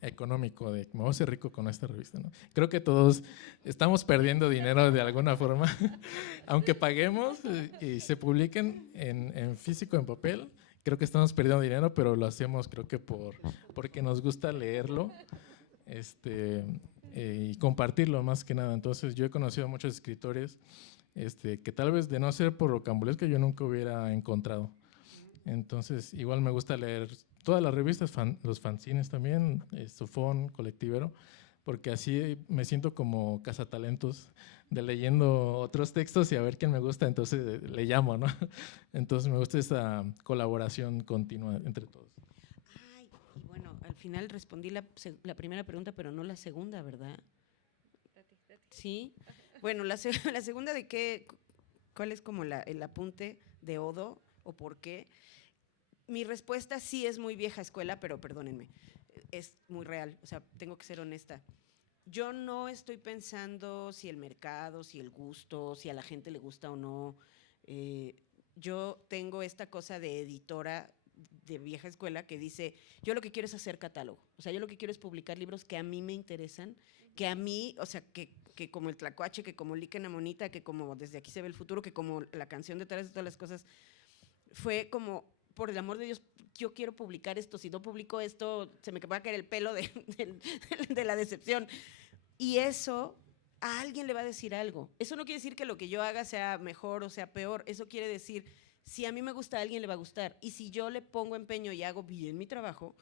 económico, de me voy a hacer rico con esta revista, ¿no? Creo que todos estamos perdiendo dinero de alguna forma, aunque paguemos y se publiquen en físico, en papel, creo que estamos perdiendo dinero, pero lo hacemos creo que porque nos gusta leerlo y compartirlo más que nada. Entonces yo he conocido a muchos escritores que tal vez de no ser por Rocambolesca yo nunca hubiera encontrado. Entonces igual me gusta leer todas las revistas, los fanzines también, Sofón, Colectivero, porque así me siento como cazatalentos de leyendo otros textos y a ver quién me gusta, entonces le llamo, ¿no? Entonces me gusta esa colaboración continua entre todos. Ay, y bueno, al final respondí la primera pregunta, pero no la segunda, ¿verdad? Sí. Bueno, la segunda de cuál es como el apunte de Odo o por qué. Mi respuesta sí es muy vieja escuela, pero perdónenme, es muy real, o sea, tengo que ser honesta. Yo no estoy pensando si el mercado, si el gusto, si a la gente le gusta o no. Yo tengo esta cosa de editora de vieja escuela que dice, yo lo que quiero es hacer catálogo. O sea, yo lo que quiero es publicar libros que a mí me interesan, que a mí, o sea, que como el Tlacuache, que como Líquena Monita, que como Desde aquí se ve el futuro, que como la canción detrás de todas las cosas, fue como, por el amor de Dios, yo quiero publicar esto, si no publico esto, se me va a caer el pelo de la decepción. Y eso a alguien le va a decir algo. Eso no quiere decir que lo que yo haga sea mejor o sea peor, eso quiere decir, si a mí me gusta, a alguien le va a gustar. Y si yo le pongo empeño y hago bien mi trabajo,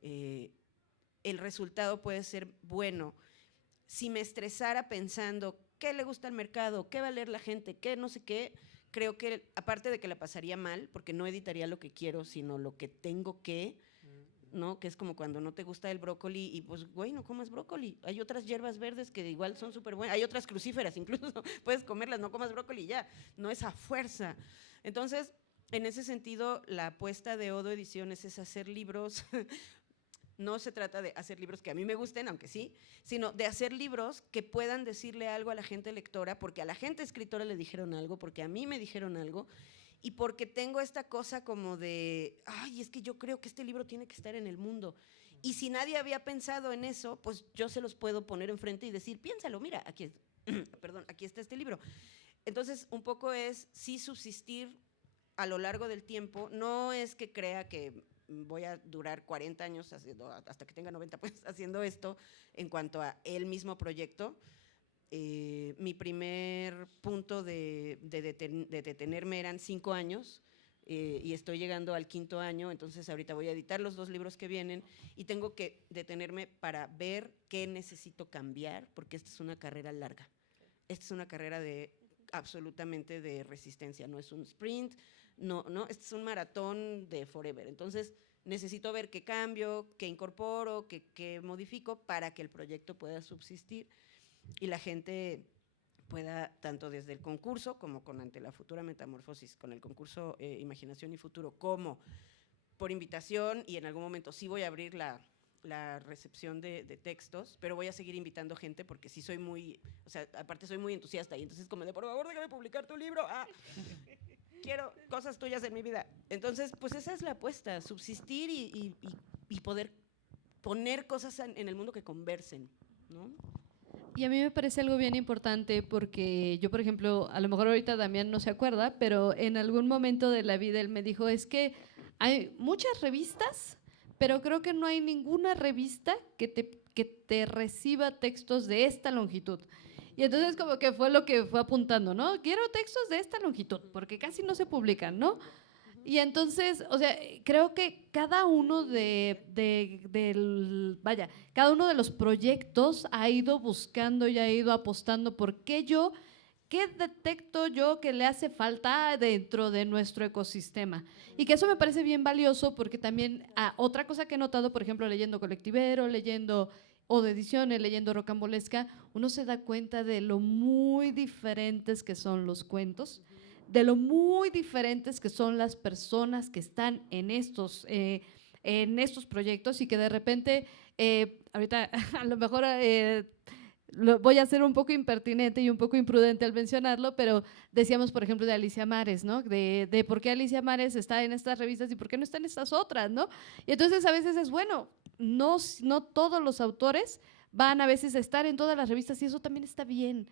el resultado puede ser bueno. Si me estresara pensando qué le gusta al mercado, qué va a leer la gente, qué no sé qué, creo que aparte de que la pasaría mal, porque no editaría lo que quiero, sino lo que tengo que, ¿no? Que es como cuando no te gusta el brócoli y pues, güey, no comas brócoli. Hay otras hierbas verdes que igual son súper buenas. Hay otras crucíferas incluso, puedes comerlas, no comas brócoli ya. No es a fuerza. Entonces, en ese sentido, la apuesta de Odo Ediciones es hacer libros. No se trata de hacer libros que a mí me gusten, aunque sí, sino de hacer libros que puedan decirle algo a la gente lectora, porque a la gente escritora le dijeron algo, porque a mí me dijeron algo, y porque tengo esta cosa como de, ay, es que yo creo que este libro tiene que estar en el mundo. Y si nadie había pensado en eso, pues yo se los puedo poner enfrente y decir, piénsalo, mira, aquí, perdón, aquí está este libro. Entonces, un poco es sí subsistir a lo largo del tiempo, no es que crea que voy a durar 40 años hasta que tenga 90 pues haciendo esto en cuanto a el mismo proyecto. Mi primer punto de detenerme eran 5 años y estoy llegando al 5.º año, entonces ahorita voy a editar los 2 libros que vienen y tengo que detenerme para ver qué necesito cambiar, porque esta es una carrera larga. Esta es una carrera absolutamente de resistencia, no es un sprint, no, este es un maratón de forever. Entonces, necesito ver qué cambio, qué incorporo, qué modifico para que el proyecto pueda subsistir y la gente pueda, tanto desde el concurso como ante la futura metamorfosis, con el concurso Imaginación y Futuro, como por invitación, y en algún momento sí voy a abrir la recepción de textos, pero voy a seguir invitando gente porque sí soy muy, o sea, aparte soy muy entusiasta y entonces como de, por favor, déjame publicar tu libro. Quiero cosas tuyas en mi vida. Entonces, pues esa es la apuesta, subsistir y poder poner cosas en el mundo que conversen, ¿no? Y a mí me parece algo bien importante porque yo, por ejemplo, a lo mejor ahorita Damián no se acuerda, pero en algún momento de la vida él me dijo, es que hay muchas revistas, pero creo que no hay ninguna revista que te reciba textos de esta longitud. Y entonces como que fue lo que fue apuntando, ¿no? Quiero textos de esta longitud, porque casi no se publican, ¿no? Y entonces, o sea, creo que cada uno cada uno de los proyectos ha ido buscando y ha ido apostando por qué detecto yo que le hace falta dentro de nuestro ecosistema. Y que eso me parece bien valioso porque también, otra cosa que he notado, por ejemplo, leyendo Colectivero, leyendo o de ediciones, leyendo Rocambolesca, uno se da cuenta de lo muy diferentes que son los cuentos, de lo muy diferentes que son las personas que están en estos proyectos y que de repente, ahorita a lo mejor voy a ser un poco impertinente y un poco imprudente al mencionarlo, pero decíamos, por ejemplo, de Alicia Mares, ¿no? De por qué Alicia Mares está en estas revistas y por qué no está en estas otras, ¿no? Y entonces a veces es bueno, no todos los autores van a veces a estar en todas las revistas y eso también está bien.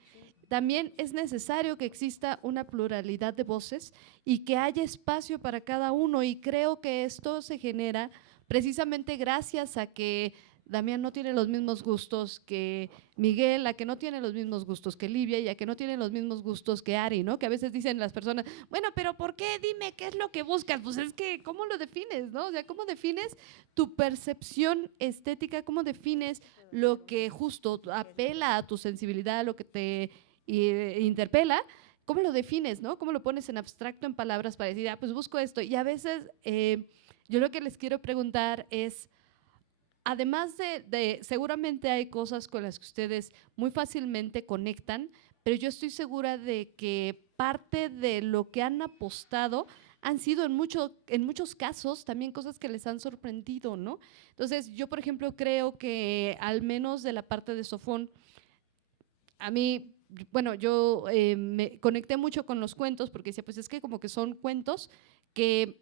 También es necesario que exista una pluralidad de voces y que haya espacio para cada uno y creo que esto se genera precisamente gracias a que Damián no tiene los mismos gustos que Miguel, a que no tiene los mismos gustos que Livia y a que no tiene los mismos gustos que Ari, ¿no? Que a veces dicen las personas, bueno, pero ¿por qué? Dime, ¿qué es lo que buscas? Pues es que, ¿cómo lo defines, no? O sea, ¿cómo defines tu percepción estética? ¿Cómo defines lo que justo apela a tu sensibilidad, lo que te interpela? ¿Cómo lo defines, no? ¿Cómo lo pones en abstracto, en palabras para decir, pues busco esto? Y a veces, yo lo que les quiero preguntar es, además seguramente hay cosas con las que ustedes muy fácilmente conectan, pero yo estoy segura de que parte de lo que han apostado han sido en muchos casos también cosas que les han sorprendido, ¿no? Entonces, yo, por ejemplo, creo que al menos de la parte de Sofón, a mí, bueno, yo me conecté mucho con los cuentos porque decía, pues es que como que son cuentos que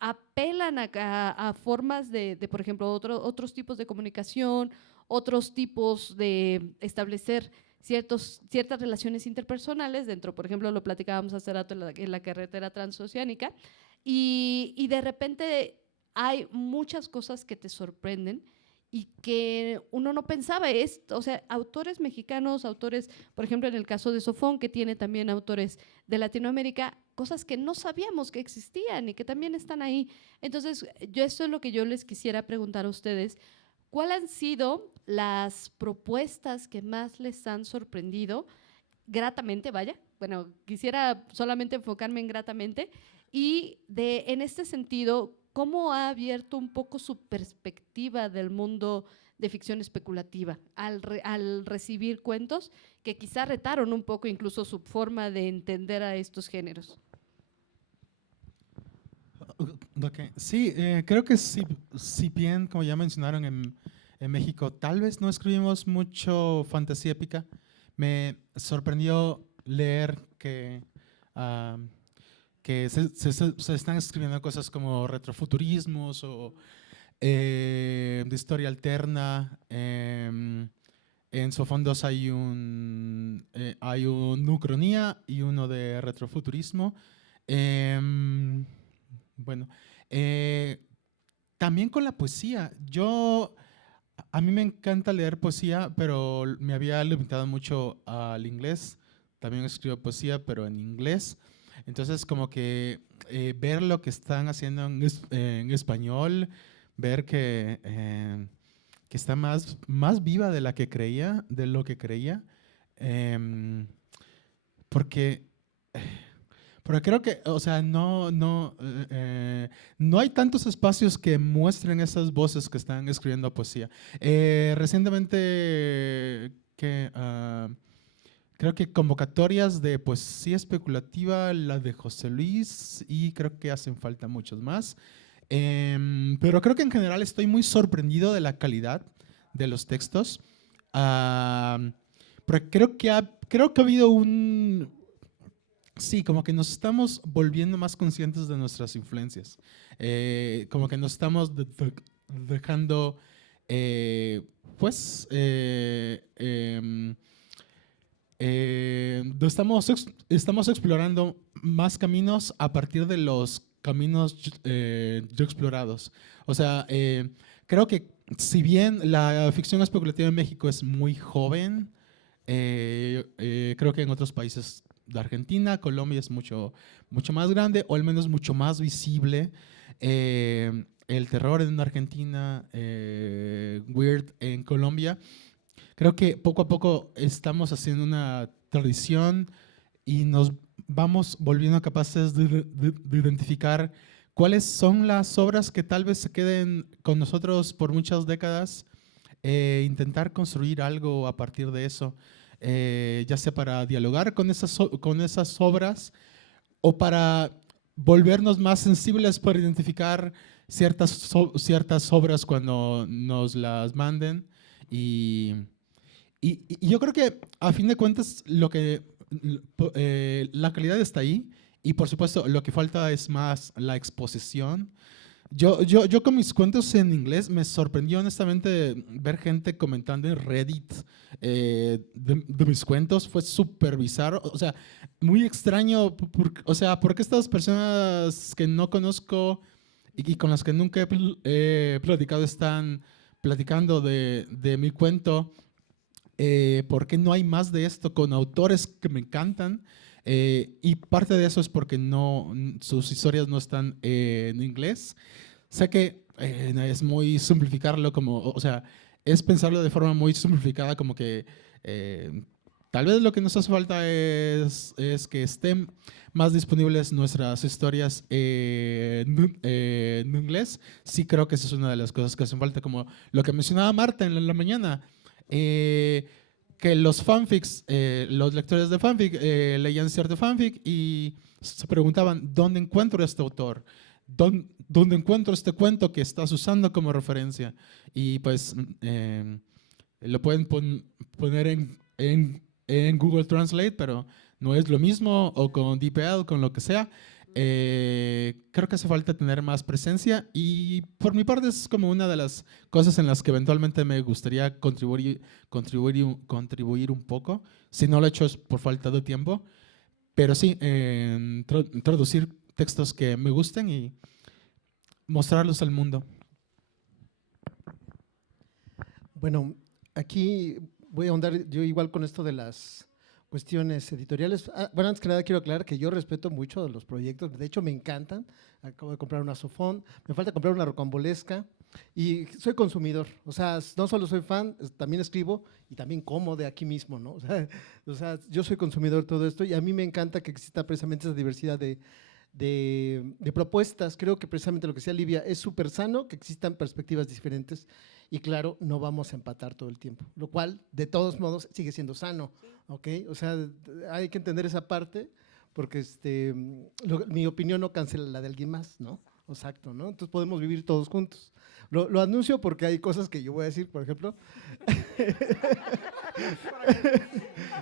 apelan a formas por ejemplo, otros tipos de comunicación, otros tipos de establecer ciertas relaciones interpersonales dentro, por ejemplo, lo platicábamos hace rato en la carretera transoceánica, y de repente hay muchas cosas que te sorprenden y que uno no pensaba. O sea, autores mexicanos, autores, por ejemplo, en el caso de Sofón, que tiene también autores de Latinoamérica, cosas que no sabíamos que existían y que también están ahí. Entonces, esto es lo que yo les quisiera preguntar a ustedes. ¿Cuáles han sido las propuestas que más les han sorprendido? Gratamente, vaya. Bueno, quisiera solamente enfocarme en gratamente. Y en este sentido, ¿cómo ha abierto un poco su perspectiva del mundo de ficción especulativa al recibir cuentos que quizá retaron un poco incluso su forma de entender a estos géneros? Okay. Sí, creo que si bien, como ya mencionaron, en México tal vez no escribimos mucho fantasía épica, me sorprendió leer que se están escribiendo cosas como retrofuturismos o de historia alterna. En Sofondos hay un Ucronía y uno de retrofuturismo. Bueno, también con la poesía. A mí me encanta leer poesía, pero me había limitado mucho al inglés. También escribo poesía, pero en inglés. Entonces, como que ver lo que están haciendo en español, ver que está más viva de lo que creía, porque creo que, o sea, no hay tantos espacios que muestren esas voces que están escribiendo poesía. Recientemente, creo que convocatorias de poesía especulativa, la de José Luis, y creo que hacen falta muchos más. Pero creo que en general estoy muy sorprendido de la calidad de los textos. Pero creo que ha habido un... Sí, como que nos estamos volviendo más conscientes de nuestras influencias. Como que nos estamos dejando, pues, estamos explorando más caminos a partir de los caminos ya explorados. O sea, creo que si bien la ficción especulativa en México es muy joven, creo que en otros países de Argentina, Colombia es mucho más grande, o al menos mucho más visible. El terror en Argentina, Weird en Colombia. Creo que poco a poco estamos haciendo una tradición y nos vamos volviendo capaces de identificar cuáles son las obras que tal vez se queden con nosotros por muchas décadas, intentar construir algo a partir de eso, ya sea para dialogar con esas obras o para volvernos más sensibles para identificar ciertas obras cuando nos las manden. Y yo creo que a fin de cuentas la calidad está ahí y por supuesto lo que falta es más la exposición. Yo con mis cuentos en inglés me sorprendió honestamente ver gente comentando en Reddit de mis cuentos. Fue súper bizarro, o sea, muy extraño. O sea, ¿por qué estas personas que no conozco y con las que nunca he platicado están platicando de mi cuento? ¿Por qué no hay más de esto con autores que me encantan? Y parte de eso es porque sus historias no están en inglés. Sé que es muy simplificarlo o sea, es pensarlo de forma muy simplificada, como que tal vez lo que nos hace falta es que estén más disponibles nuestras historias en inglés. Sí creo que esa es una de las cosas que hacen falta, como lo que mencionaba Marta en la mañana. Que los fanfics, los lectores de fanfic leían cierto fanfic y se preguntaban, ¿dónde encuentro este autor? ¿Dónde encuentro este cuento que estás usando como referencia? Y pues lo pueden poner en Google Translate, pero no es lo mismo, o con DeepL, con lo que sea. Creo que hace falta tener más presencia y por mi parte es como una de las cosas en las que eventualmente me gustaría contribuir un poco. Si no lo he hecho es por falta de tiempo, pero sí, traducir textos que me gusten y mostrarlos al mundo. Bueno, aquí voy a ahondar yo igual con esto de las cuestiones editoriales. Bueno, antes que nada quiero aclarar que yo respeto mucho los proyectos, de hecho me encantan. Acabo de comprar una Sofón, me falta comprar una rocambolesca y soy consumidor, o sea, no solo soy fan, también escribo y también como de aquí mismo, ¿no? O sea, yo soy consumidor de todo esto y a mí me encanta que exista precisamente esa diversidad de propuestas. Creo que precisamente lo que decía Livia es súper sano, que existan perspectivas diferentes y claro, no vamos a empatar todo el tiempo, lo cual de todos modos sigue siendo sano, ¿ok? O sea, hay que entender esa parte porque mi opinión no cancela la de alguien más, ¿no? Exacto, ¿no? Entonces podemos vivir todos juntos. Lo anuncio porque hay cosas que yo voy a decir, por ejemplo.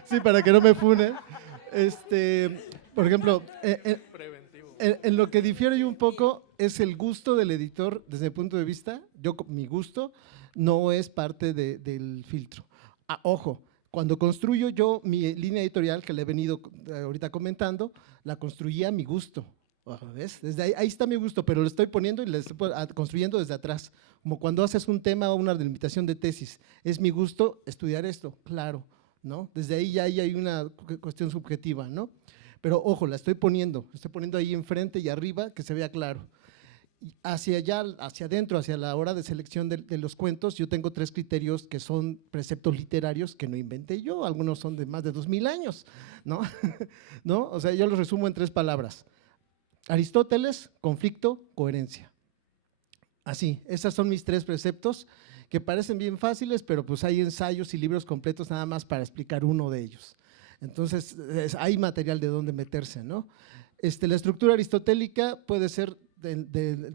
Sí, para que no me funen. Por ejemplo, en lo que difiere yo un poco es el gusto del editor desde mi punto de vista. Mi gusto no es parte del filtro. Ojo, cuando construyo yo mi línea editorial, que le he venido ahorita comentando, la construía a mi gusto. ¿Ves? Desde ahí está mi gusto, pero lo estoy poniendo y lo estoy construyendo desde atrás. Como cuando haces un tema o una delimitación de tesis. Es mi gusto estudiar esto, claro, ¿no? Desde ahí ya hay una cuestión subjetiva, ¿no? Pero ojo, la estoy poniendo ahí enfrente y arriba, que se vea claro. Hacia allá, hacia adentro, hacia la hora de selección de los cuentos, yo tengo 3 criterios que son preceptos literarios que no inventé yo, algunos son de más de 2000 años, ¿no? ¿No? O sea, yo los resumo en 3 palabras. Aristóteles, conflicto, coherencia. Así, esos son mis 3 preceptos que parecen bien fáciles, pero pues hay ensayos y libros completos nada más para explicar uno de ellos. Entonces, hay material de dónde meterse, ¿no? La estructura aristotélica puede ser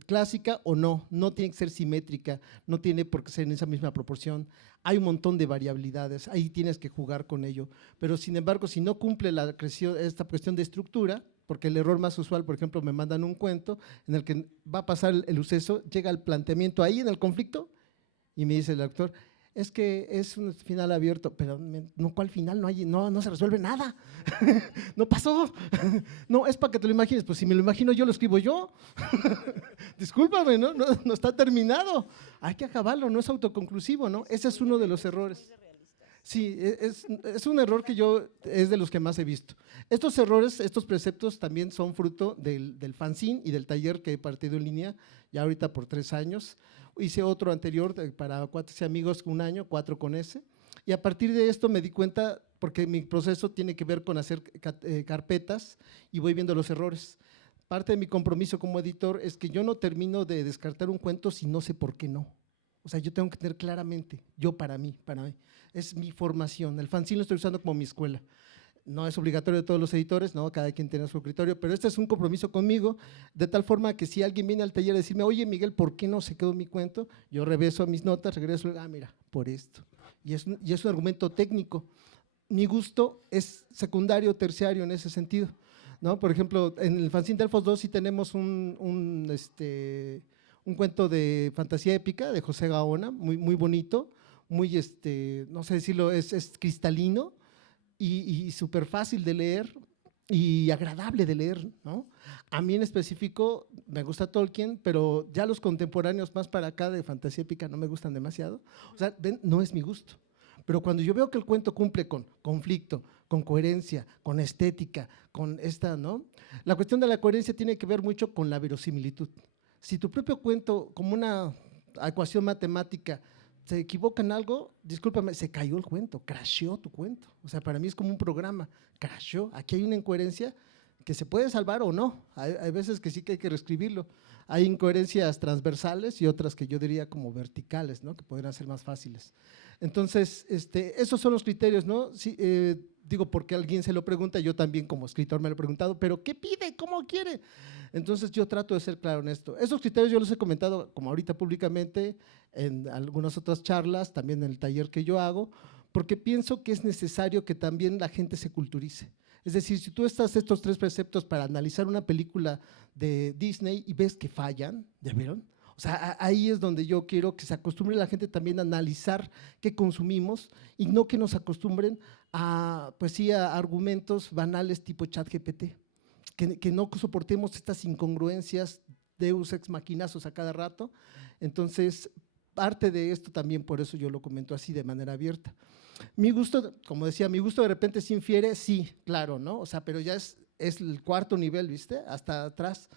clásica o no, no tiene que ser simétrica, no tiene por qué ser en esa misma proporción. Hay un montón de variabilidades, ahí tienes que jugar con ello. Pero sin embargo, si no cumple esta cuestión de estructura, porque el error más usual, por ejemplo, me mandan un cuento en el que va a pasar el suceso, llega el planteamiento ahí en el conflicto y me dice el actor, es que es un final abierto, pero no, ¿cuál final? No se resuelve nada, no pasó, no, es para que te lo imagines, pues si me lo imagino yo, lo escribo yo, discúlpame, no está terminado, hay que acabarlo, no es autoconclusivo, ¿no? Ese es uno de los errores. Sí, es un error que es de los que más he visto. Estos errores, estos preceptos también son fruto del fanzine y del taller que he partido en línea, ya ahorita por 3 años. Hice otro anterior para Cuates y Amigos, 1 año, 4 con ese. Y a partir de esto me di cuenta, porque mi proceso tiene que ver con hacer carpetas y voy viendo los errores. Parte de mi compromiso como editor es que yo no termino de descartar un cuento si no sé por qué no. O sea, yo tengo que tener claramente, para mí. Es mi formación. El fanzine lo estoy usando como mi escuela. No es obligatorio de todos los editores, ¿no? Cada quien tiene su criterio, pero este es un compromiso conmigo, de tal forma que si alguien viene al taller a decirme, oye Miguel, ¿por qué no se quedó mi cuento? Yo regreso a mis notas, regreso, mira, por esto. Y es un argumento técnico. Mi gusto es secundario, terciario en ese sentido, ¿no? Por ejemplo, en el fanzine Delfos 2 sí tenemos un cuento de fantasía épica de José Gaona, muy bonito, muy, no sé decirlo, es cristalino, y súper fácil de leer y agradable de leer, ¿no? A mí en específico me gusta Tolkien, pero ya los contemporáneos más para acá de fantasía épica no me gustan demasiado. O sea, ven, no es mi gusto. Pero cuando yo veo que el cuento cumple con conflicto, con coherencia, con estética, con esta, ¿no? La cuestión de la coherencia tiene que ver mucho con la verosimilitud. Si tu propio cuento, como una ecuación matemática, se equivoca en algo, discúlpame, se cayó el cuento, crasheó tu cuento. O sea, para mí es como un programa, crasheó. Aquí hay una incoherencia que se puede salvar o no. Hay veces que sí que hay que reescribirlo. Hay incoherencias transversales y otras que yo diría como verticales, ¿no? Que podrían ser más fáciles. Entonces, esos son los criterios, ¿no? Sí, digo, porque alguien se lo pregunta, yo también como escritor me lo he preguntado, pero ¿qué pide? ¿Cómo quiere? Entonces yo trato de ser claro en esto. Esos criterios yo los he comentado como ahorita públicamente en algunas otras charlas, también en el taller que yo hago, porque pienso que es necesario que también la gente se culturice. Es decir, si tú estás estos 3 preceptos para analizar una película de Disney y ves que fallan, ¿ya vieron? O sea, ahí es donde yo quiero que se acostumbre la gente también a analizar qué consumimos y no que nos acostumbren a, pues sí, a argumentos banales tipo ChatGPT, que no soportemos estas incongruencias, deus ex machinazos a cada rato. Entonces, parte de esto también, por eso yo lo comento así de manera abierta. Mi gusto, como decía, mi gusto de repente se infiere, sí, claro, ¿no? O sea, pero ya es el 4.º nivel, ¿viste? Hasta atrás.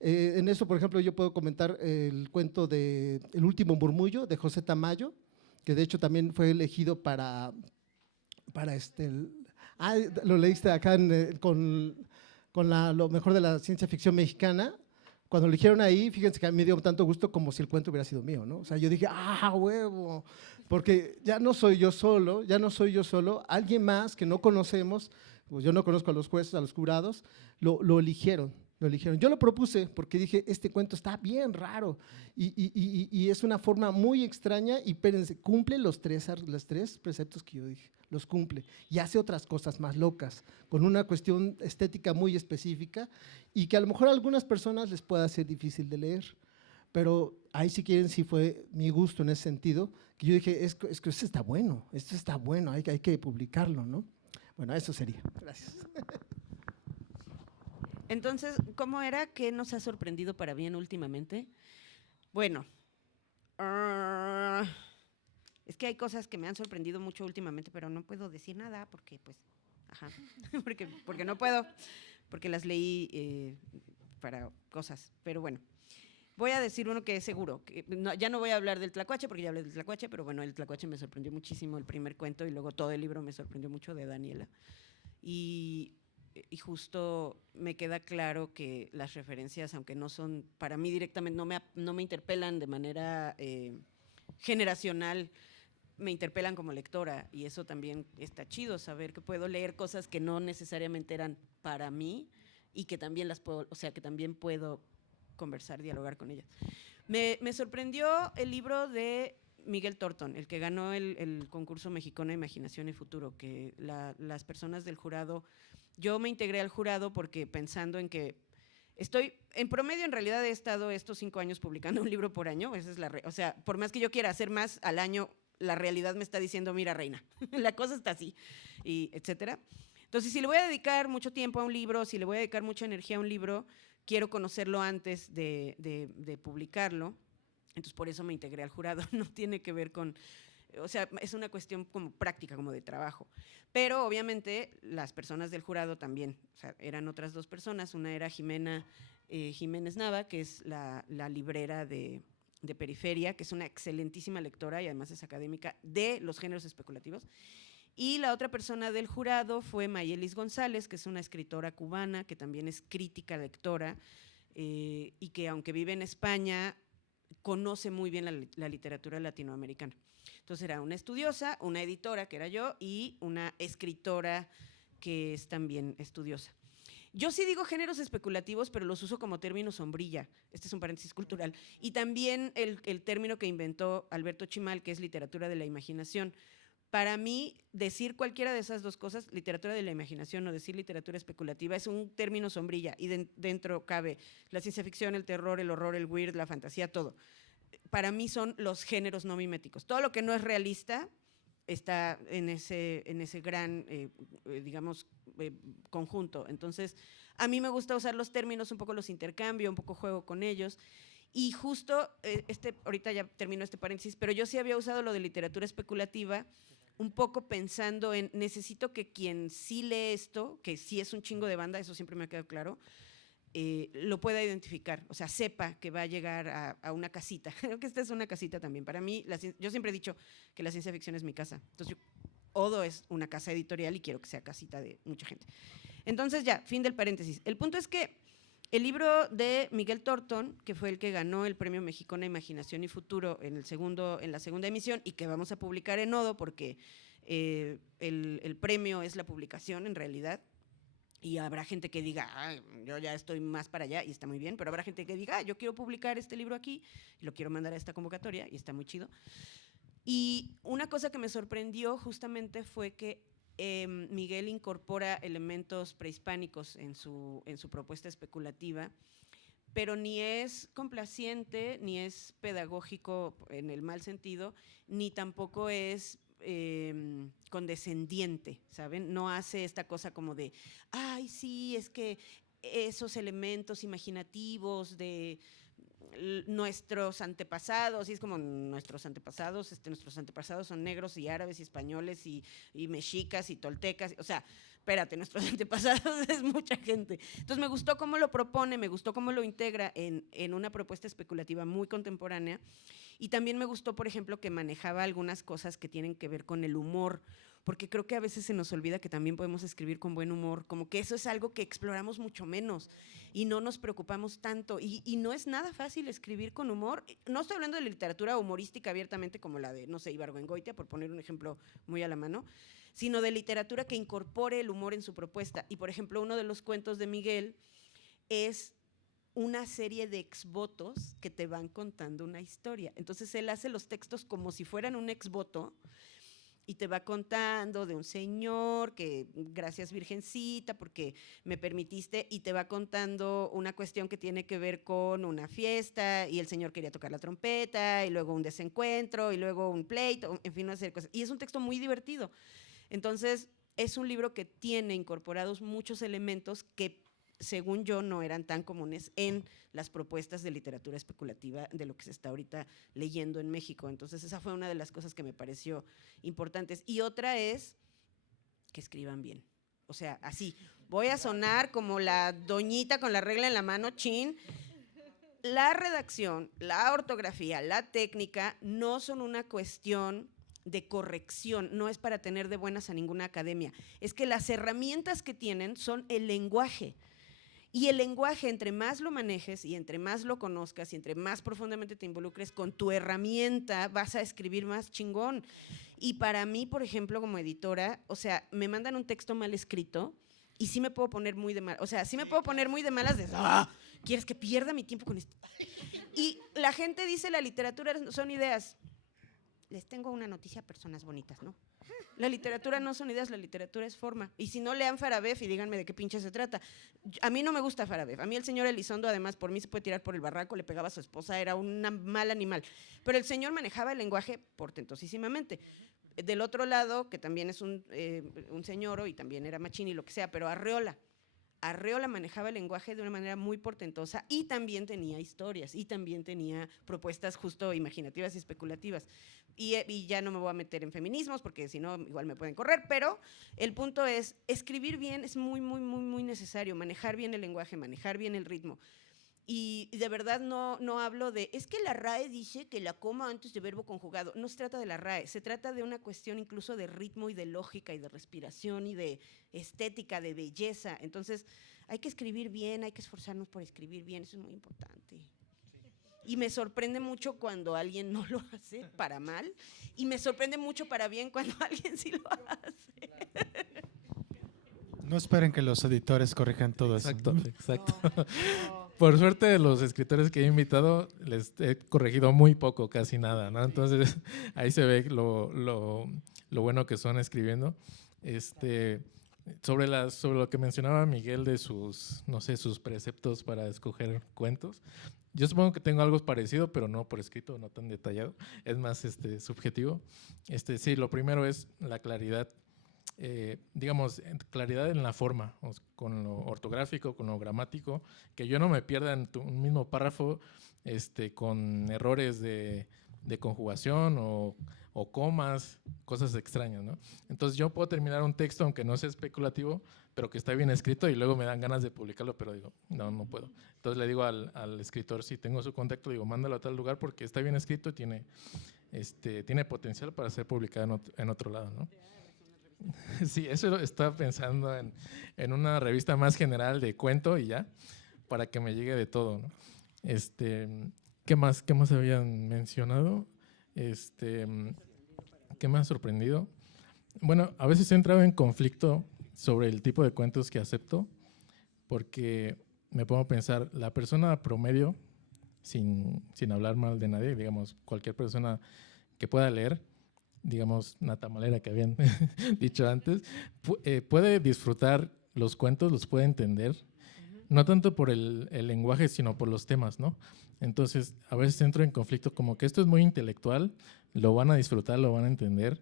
En eso, por ejemplo, yo puedo comentar el cuento de El último murmullo de José Tamayo, que de hecho también fue elegido para lo leíste acá con lo mejor de la ciencia ficción mexicana. Cuando lo eligieron ahí, fíjense que a mí me dio tanto gusto como si el cuento hubiera sido mío, ¿no? O sea, yo dije, huevo, porque ya no soy yo solo, alguien más que no conocemos, pues yo no conozco a los jueces, a los jurados, lo eligieron. Yo lo propuse porque dije, este cuento está bien raro y es una forma muy extraña y espérense, cumple los 3 preceptos que yo dije, los cumple y hace otras cosas más locas, con una cuestión estética muy específica y que a lo mejor a algunas personas les pueda ser difícil de leer, pero ahí si quieren sí fue mi gusto en ese sentido, que yo dije, es que esto está bueno, hay que publicarlo, ¿no? Bueno, eso sería. Gracias. Entonces, ¿cómo era? ¿Qué nos ha sorprendido para bien últimamente? Bueno, es que hay cosas que me han sorprendido mucho últimamente, pero no puedo decir nada porque, pues, porque no puedo, porque las leí para cosas, pero bueno. Voy a decir uno que es seguro, que ya no voy a hablar del Tlacuache, porque ya hablé del Tlacuache, pero bueno, el Tlacuache me sorprendió muchísimo, el primer cuento, y luego todo el libro me sorprendió mucho de Daniela. Y justo me queda claro que las referencias, aunque no son, para mí directamente, no me interpelan de manera generacional, me interpelan como lectora, y eso también está chido, saber que puedo leer cosas que no necesariamente eran para mí, y que también las puedo, o sea, que también puedo conversar, dialogar con ellas. Me sorprendió el libro de Miguel Thornton, el que ganó el concurso mexicano de Imaginación y Futuro, que las personas del jurado, yo me integré al jurado porque pensando en que en promedio en realidad he estado estos 5 años publicando un libro por año, esa es o sea, por más que yo quiera hacer más al año, la realidad me está diciendo, mira reina, la cosa está así, y etcétera. Entonces, si le voy a dedicar mucho tiempo a un libro, si le voy a dedicar mucha energía a un libro, quiero conocerlo antes de publicarlo. Entonces, por eso me integré al jurado. No tiene que ver con, o sea, es una cuestión como práctica, como de trabajo. Pero, obviamente, las personas del jurado también, o sea, eran otras 2 personas. Una era Jimena Jiménez Nava, que es la librera de Periferia, que es una excelentísima lectora y además es académica de los géneros especulativos. Y la otra persona del jurado fue Mayelis González, que es una escritora cubana, que también es crítica, lectora, y que aunque vive en España, conoce muy bien la literatura latinoamericana. Entonces era una estudiosa, una editora, que era yo, y una escritora que es también estudiosa. Yo sí digo géneros especulativos, pero los uso como término sombrilla. Este es un paréntesis cultural. Y también el término que inventó Alberto Chimal, que es literatura de la imaginación. Para mí, decir cualquiera de esas 2 cosas, literatura de la imaginación o decir literatura especulativa, es un término sombrilla y dentro cabe la ciencia ficción, el terror, el horror, el weird, la fantasía, todo. Para mí son los géneros no miméticos. Todo lo que no es realista está en ese gran, digamos, conjunto. Entonces, a mí me gusta usar los términos, un poco los intercambio, un poco juego con ellos. Y justo, ahorita ya termino este paréntesis, pero yo sí había usado lo de literatura especulativa un poco pensando en, necesito que quien sí lee esto, que sí es un chingo de banda, eso siempre me ha quedado claro, lo pueda identificar, o sea, sepa que va a llegar a una casita. Creo que esta es una casita también. Para mí, yo siempre he dicho que la ciencia ficción es mi casa. Entonces, Odo es una casa editorial y quiero que sea casita de mucha gente. Entonces, ya, fin del paréntesis. El punto es que el libro de Miguel Thornton, que fue el que ganó el Premio Mexicano de Imaginación y Futuro en la segunda emisión y que vamos a publicar en Odo porque el premio es la publicación en realidad, y habrá gente que diga, yo ya estoy más para allá y está muy bien, pero habrá gente que diga, yo quiero publicar este libro aquí y lo quiero mandar a esta convocatoria y está muy chido. Y una cosa que me sorprendió justamente fue que Miguel incorpora elementos prehispánicos en su propuesta especulativa, pero ni es complaciente, ni es pedagógico en el mal sentido, ni tampoco es condescendiente, ¿saben? No hace esta cosa como de, ay, sí, es que esos elementos imaginativos de nuestros antepasados, y es como nuestros antepasados son negros y árabes y españoles y mexicas y toltecas, o sea, espérate, nuestros antepasados es mucha gente. Entonces me gustó cómo lo propone, me gustó cómo lo integra en una propuesta especulativa muy contemporánea, y también me gustó, por ejemplo, que manejaba algunas cosas que tienen que ver con el humor, porque creo que a veces se nos olvida que también podemos escribir con buen humor, como que eso es algo que exploramos mucho menos y no nos preocupamos tanto, y no es nada fácil escribir con humor. No estoy hablando de literatura humorística abiertamente como la de, no sé, Ibargüengoitia, por poner un ejemplo muy a la mano, sino de literatura que incorpore el humor en su propuesta. Y, por ejemplo, uno de los cuentos de Miguel es una serie de exvotos que te van contando una historia. Entonces, él hace los textos como si fueran un exvoto y te va contando de un señor que, gracias Virgencita, porque me permitiste, y te va contando una cuestión que tiene que ver con una fiesta, y el señor quería tocar la trompeta, y luego un desencuentro, y luego un pleito, en fin, una serie de cosas. Y es un texto muy divertido. Entonces, es un libro que tiene incorporados muchos elementos que, según yo, no eran tan comunes en las propuestas de literatura especulativa de lo que se está ahorita leyendo en México. Entonces, esa fue una de las cosas que me pareció importantes. Y otra es que escriban bien. O sea, así, voy a sonar como la doñita con la regla en la mano, chin. La redacción, la ortografía, la técnica no son una cuestión de corrección, no es para tener de buenas a ninguna academia. Es que las herramientas que tienen son el lenguaje. Y el lenguaje, entre más lo manejes y entre más lo conozcas y entre más profundamente te involucres con tu herramienta, vas a escribir más chingón. Y para mí, por ejemplo, como editora, o sea, me mandan un texto mal escrito y sí me puedo poner muy de malas, o sea, sí me puedo poner muy de malas de ¿Quieres que pierda mi tiempo con esto? Y la gente dice la literatura son ideas. Les tengo una noticia a personas bonitas, ¿no? La literatura no son ideas, la literatura es forma. Y si no, lean Farabev y díganme de qué pinche se trata. A mí no me gusta Farabev. A mí el señor Elizondo, además, por mí se puede tirar por el barranco, le pegaba a su esposa, era un mal animal. Pero el señor manejaba el lenguaje portentosísimamente. Del otro lado, que también es un señor y también era machín y lo que sea, pero Arreola manejaba el lenguaje de una manera muy portentosa y también tenía historias y también tenía propuestas justo imaginativas y especulativas. Y ya no me voy a meter en feminismos porque si no igual me pueden correr, pero el punto es, escribir bien es muy, muy, muy, muy necesario, manejar bien el lenguaje, manejar bien el ritmo. Y de verdad no hablo de, es que la RAE dice que la coma antes de verbo conjugado. No se trata de la RAE, se trata de una cuestión incluso de ritmo y de lógica y de respiración y de estética, de belleza. Entonces, hay que escribir bien, hay que esforzarnos por escribir bien, eso es muy importante. Y me sorprende mucho cuando alguien no lo hace para mal y me sorprende mucho para bien cuando alguien sí lo hace. No esperen que los editores corrijan todo Exacto, eso. exacto. No. Por suerte, de los escritores que he invitado, les he corregido muy poco, casi nada, ¿no? Entonces, ahí se ve lo bueno que son escribiendo. Sobre lo que mencionaba Miguel de sus, no sé, sus preceptos para escoger cuentos, yo supongo que tengo algo parecido, pero no por escrito, no tan detallado, es más subjetivo. Sí, lo primero es la claridad. Digamos, claridad en la forma, con lo ortográfico, con lo gramático, que yo no me pierda en un mismo párrafo con errores de conjugación o comas, cosas extrañas, ¿no? Entonces yo puedo terminar un texto, aunque no sea especulativo, pero que está bien escrito y luego me dan ganas de publicarlo, pero digo, no puedo. Entonces le digo al escritor, si tengo su contacto, digo, mándalo a tal lugar porque está bien escrito y tiene potencial para ser publicado en otro lado, ¿no? Sí, eso estaba pensando en una revista más general de cuento y ya, para que me llegue de todo, ¿no? ¿Qué más habían mencionado? ¿Qué me ha sorprendido? Bueno, a veces he entrado en conflicto sobre el tipo de cuentos que acepto, porque me pongo a pensar, la persona promedio, sin hablar mal de nadie, digamos, cualquier persona que pueda leer, digamos, Nata Malera que habían dicho antes, puede disfrutar los cuentos, los puede entender, no tanto por el lenguaje, sino por los temas, ¿no? Entonces, a veces entro en conflicto como que esto es muy intelectual, lo van a disfrutar, lo van a entender,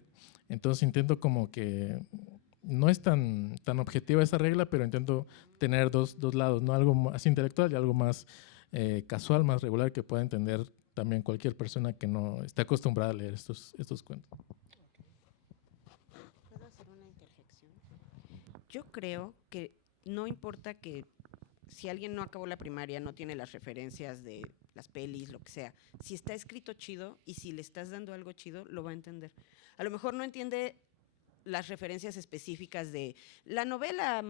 entonces intento como que no es tan objetiva esa regla, pero intento tener dos lados, ¿no? Algo más intelectual y algo más casual, más regular, que pueda entender también cualquier persona que no esté acostumbrada a leer estos cuentos. ¿Puedo hacer una interjección? Yo creo que no importa que si alguien no acabó la primaria, no tiene las referencias de las pelis, lo que sea, si está escrito chido y si le estás dando algo chido, lo va a entender. A lo mejor no entiende las referencias específicas de la novela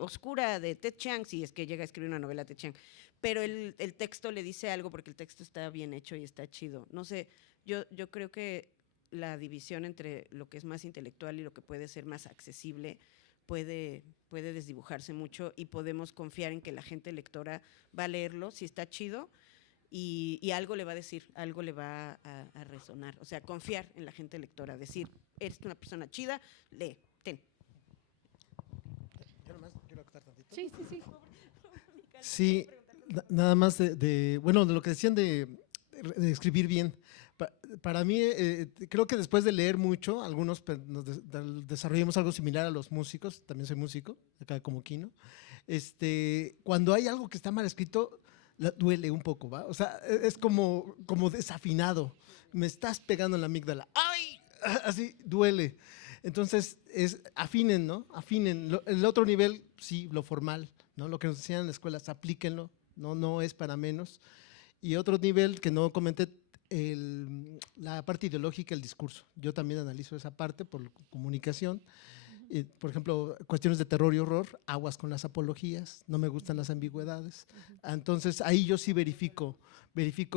oscura de Ted Chiang, si es que llega a escribir una novela de Ted Chiang, pero el texto le dice algo porque el texto está bien hecho y está chido. No sé, yo creo que la división entre lo que es más intelectual y lo que puede ser más accesible puede desdibujarse mucho y podemos confiar en que la gente lectora va a leerlo si está chido y algo le va a decir, algo le va a resonar. O sea, confiar en la gente lectora, decir, eres una persona chida, lee, ten. Yo nomás quiero acotar tantito. Sí. Sí, nada más bueno, de lo que decían de escribir bien. Para mí, creo que después de leer mucho, algunos desarrollamos algo similar a los músicos, también soy músico, acá como Kino. Cuando hay algo que está mal escrito, duele un poco, ¿va? O sea, es como desafinado. Me estás pegando en la amígdala. ¡Ay! Así duele. Entonces, afinen, ¿no? Afinen. El otro nivel, sí, lo formal, ¿no? Lo que nos enseñan en la escuela, aplíquenlo, no es para menos. Y otro nivel que no comenté, la parte ideológica, el discurso. Yo también analizo esa parte por comunicación. Por ejemplo, cuestiones de terror y horror, aguas con las apologías, no me gustan las ambigüedades. Entonces, ahí yo sí verifico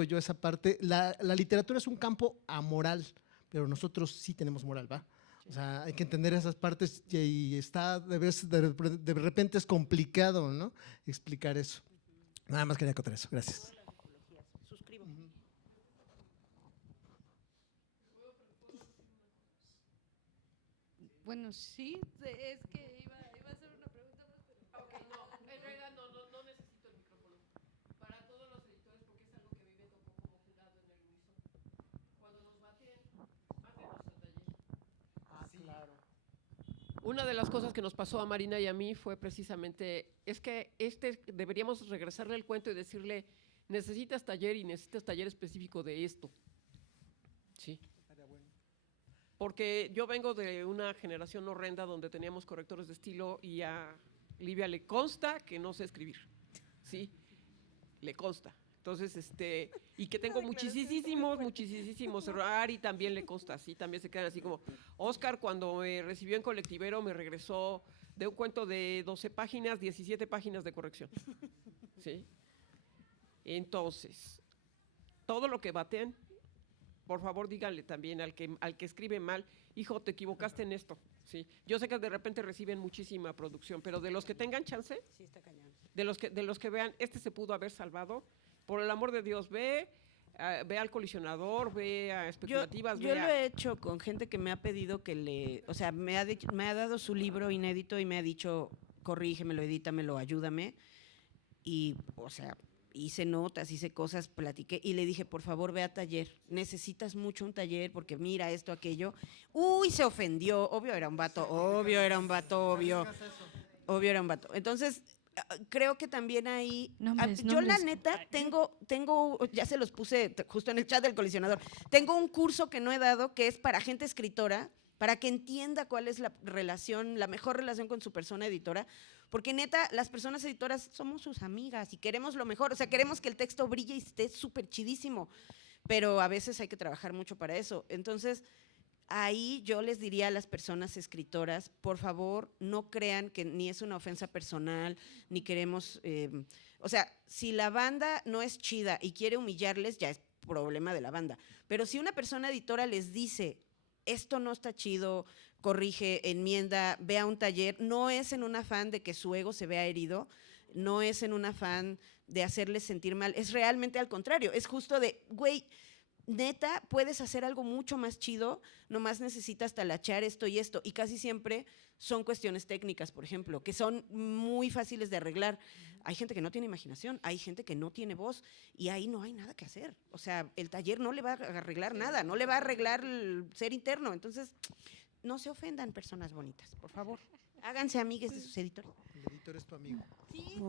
yo esa parte. La literatura es un campo amoral, pero nosotros sí tenemos moral, ¿va? O sea, hay que entender esas partes y de repente es complicado, ¿no? Explicar eso. Nada más quería contar eso. Gracias. Suscribo. Bueno, sí, es que iba a hacer una pregunta más, pero… Ok, no, en realidad no necesito el micrófono. Para todos los editores, porque es algo que a mí me tocó como jurado en el Luiso. Cuando nos baten, háganos el taller. Claro. Una de las cosas que nos pasó a Marina y a mí fue precisamente, es que deberíamos regresarle el cuento y decirle, necesitas taller y necesitas taller específico de esto. Sí. Porque yo vengo de una generación horrenda donde teníamos correctores de estilo y a Livia le consta que no sé escribir. Sí, le consta. Entonces, y que tengo muchísimos errores. A Ari también le consta, sí, también se quedan así como. Oscar, cuando me recibió en Colectivero, me regresó de un cuento de 12 páginas, 17 páginas de corrección. ¿Sí? Entonces, todo lo que baten, por favor, díganle también al que escribe mal, hijo, te equivocaste en esto. ¿Sí? Yo sé que de repente reciben muchísima producción, pero de los que tengan chance, Sí, está cañón. de los que vean, se pudo haber salvado, por el amor de Dios, ve al colisionador, ve a especulativas. Yo lo he hecho con gente que me ha pedido o sea, me ha dado su libro inédito y me ha dicho, corrígemelo, edítamelo, ayúdame. Y, o sea, hice notas, hice cosas, platiqué y le dije, por favor, ve a taller. Necesitas mucho un taller porque mira esto, aquello. Uy, se ofendió. Obvio era un vato. Entonces, creo que también ahí, yo la neta tengo, ya se los puse justo en el chat del colisionador, tengo un curso que no he dado que es para gente escritora, para que entienda cuál es la mejor relación con su persona editora, porque neta, las personas editoras somos sus amigas y queremos lo mejor, o sea, queremos que el texto brille y esté súper chidísimo, pero a veces hay que trabajar mucho para eso. Entonces, ahí yo les diría a las personas escritoras, por favor, no crean que ni es una ofensa personal, ni queremos… o sea, si la banda no es chida y quiere humillarles, ya es problema de la banda. Pero si una persona editora les dice, esto no está chido, corrige, enmienda, ve a un taller, no es en un afán de que su ego se vea herido, no es en un afán de hacerles sentir mal, es realmente al contrario, es justo de, güey, neta, puedes hacer algo mucho más chido, nomás necesitas talachar esto y esto, y casi siempre son cuestiones técnicas, por ejemplo, que son muy fáciles de arreglar. Hay gente que no tiene imaginación, hay gente que no tiene voz, y ahí no hay nada que hacer. O sea, el taller no le va a arreglar nada, no le va a arreglar el ser interno. Entonces, no se ofendan, personas bonitas, por favor. Háganse amigues de sus editores. El editor es tu amigo. Sí.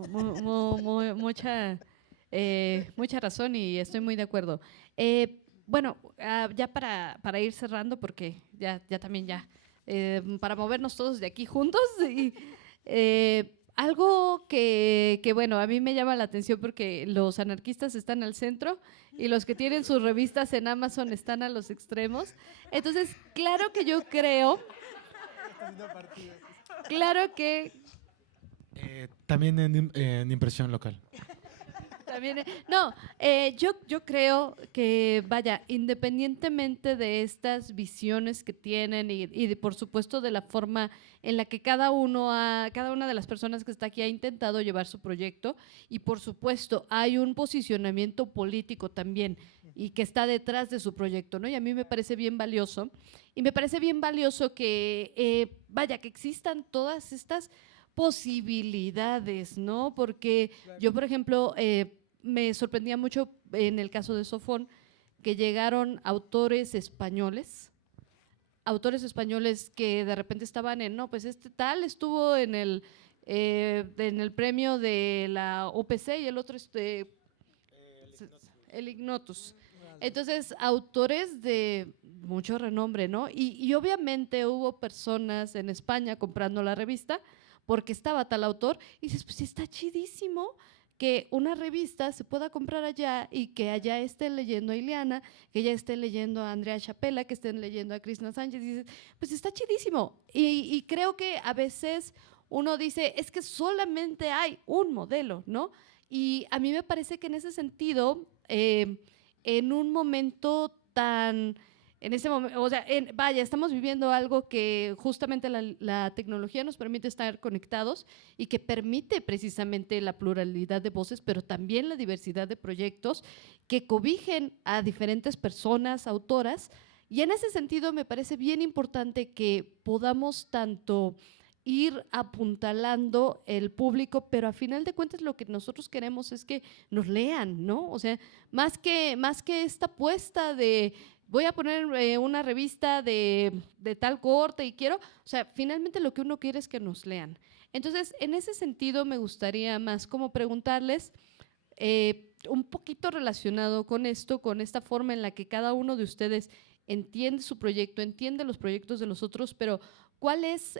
Mucha razón y estoy muy de acuerdo. Bueno, ya para ir cerrando, porque ya también para movernos todos de aquí juntos, y, algo que, bueno, a mí me llama la atención porque los anarquistas están al centro y los que tienen sus revistas en Amazon están a los extremos. Entonces, claro que yo creo… Claro que… También en impresión local. También, no, yo creo que, vaya, independientemente de estas visiones que tienen y por supuesto de la forma en la que cada una de las personas que está aquí ha intentado llevar su proyecto, y por supuesto hay un posicionamiento político también y que está detrás de su proyecto, ¿no? Y a mí me parece bien valioso, y me parece bien valioso que, vaya, que existan todas estas posibilidades, ¿no? Porque yo, por ejemplo, me sorprendía mucho en el caso de Sofón que llegaron autores españoles que de repente estaban no, pues tal estuvo en el premio de la OPC y el otro el Ignotus. Entonces, autores de mucho renombre, ¿no? Y obviamente hubo personas en España comprando la revista porque estaba tal autor, y dices, pues está chidísimo que una revista se pueda comprar allá y que allá estén leyendo a Ileana, que ya estén leyendo a Andrea Chapela, que estén leyendo a Krishna Sánchez, y dices, pues está chidísimo. Y creo que a veces uno dice, es que solamente hay un modelo, ¿no? Y a mí me parece que en ese sentido, en un momento tan en ese momento, o sea, vaya, estamos viviendo algo que justamente la tecnología nos permite estar conectados y que permite precisamente la pluralidad de voces, pero también la diversidad de proyectos que cobijen a diferentes personas, autoras. Y en ese sentido me parece bien importante que podamos tanto ir apuntalando el público, pero a final de cuentas lo que nosotros queremos es que nos lean, ¿no? O sea, más que esta apuesta de voy a poner una revista de tal corte y quiero, o sea, finalmente lo que uno quiere es que nos lean. Entonces, en ese sentido me gustaría más como preguntarles, un poquito relacionado con esto, con esta forma en la que cada uno de ustedes entiende su proyecto, entiende los proyectos de los otros, pero ¿cuál es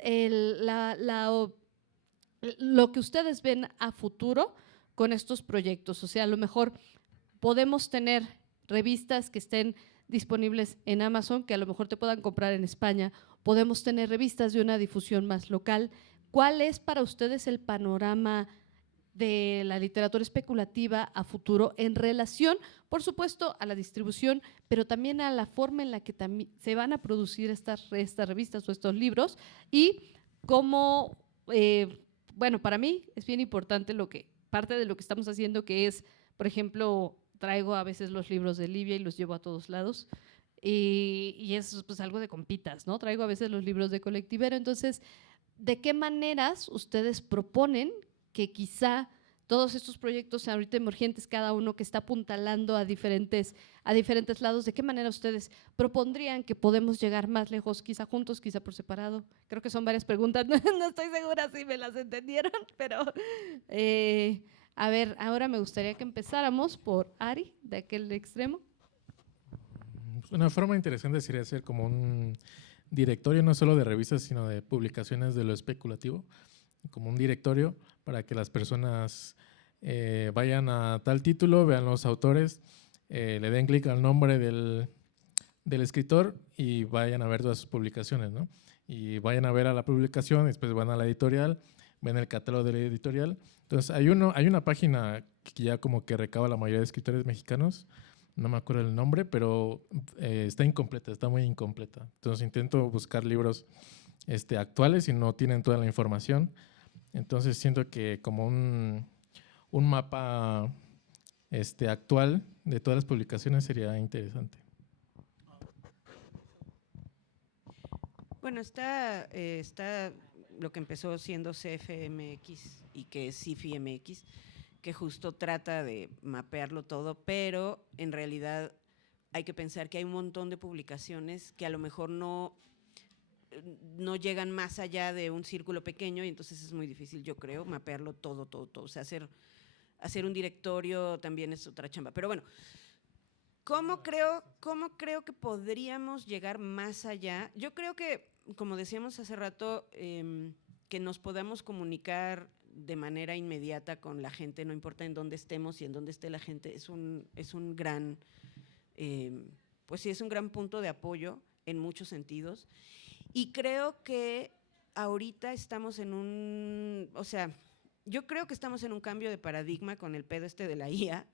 lo que ustedes ven a futuro con estos proyectos? O sea, a lo mejor podemos tener revistas que estén disponibles en Amazon, que a lo mejor te puedan comprar en España, podemos tener revistas de una difusión más local. ¿Cuál es para ustedes el panorama de la literatura especulativa a futuro en relación, por supuesto, a la distribución, pero también a la forma en la que se van a producir estas revistas o estos libros? Y cómo, bueno, para mí es bien importante parte de lo que estamos haciendo, que es, por ejemplo, traigo a veces los libros de Livia y los llevo a todos lados, y es pues algo de compitas, ¿no? Traigo a veces los libros de Colectivero. Entonces, ¿de qué maneras ustedes proponen que quizá todos estos proyectos ahorita emergentes, cada uno que está apuntalando a diferentes lados, de qué manera ustedes propondrían que podemos llegar más lejos, quizá juntos, quizá por separado? Creo que son varias preguntas, no estoy segura si me las entendieron, pero a ver, ahora me gustaría que empezáramos por Ari, de aquel extremo. Una forma interesante sería hacer como un directorio, no solo de revistas, sino de publicaciones de lo especulativo, como un directorio para que las personas vayan a tal título, vean los autores, le den clic al nombre del escritor y vayan a ver todas sus publicaciones, ¿no? Y vayan a ver a la publicación, después van a la editorial, ven el catálogo de la editorial. Entonces hay una página que ya como que recaba la mayoría de escritores mexicanos, no me acuerdo el nombre, pero está incompleta, está muy incompleta. Entonces intento buscar libros actuales y no tienen toda la información. Entonces siento que como un mapa actual de todas las publicaciones sería interesante. Bueno, está lo que empezó siendo CFMX y que es CIFI-MX, que justo trata de mapearlo todo, pero en realidad hay que pensar que hay un montón de publicaciones que a lo mejor no llegan más allá de un círculo pequeño, y entonces es muy difícil, yo creo, mapearlo todo. O sea, hacer un directorio también es otra chamba. Pero bueno, ¿cómo creo que podríamos llegar más allá? Yo creo que, como decíamos hace rato, que nos podamos comunicar de manera inmediata con la gente, no importa en dónde estemos y en dónde esté la gente, es un gran, pues sí, es un gran punto de apoyo en muchos sentidos. Y creo que ahorita estamos yo creo que estamos en un cambio de paradigma con el pedo de la IA,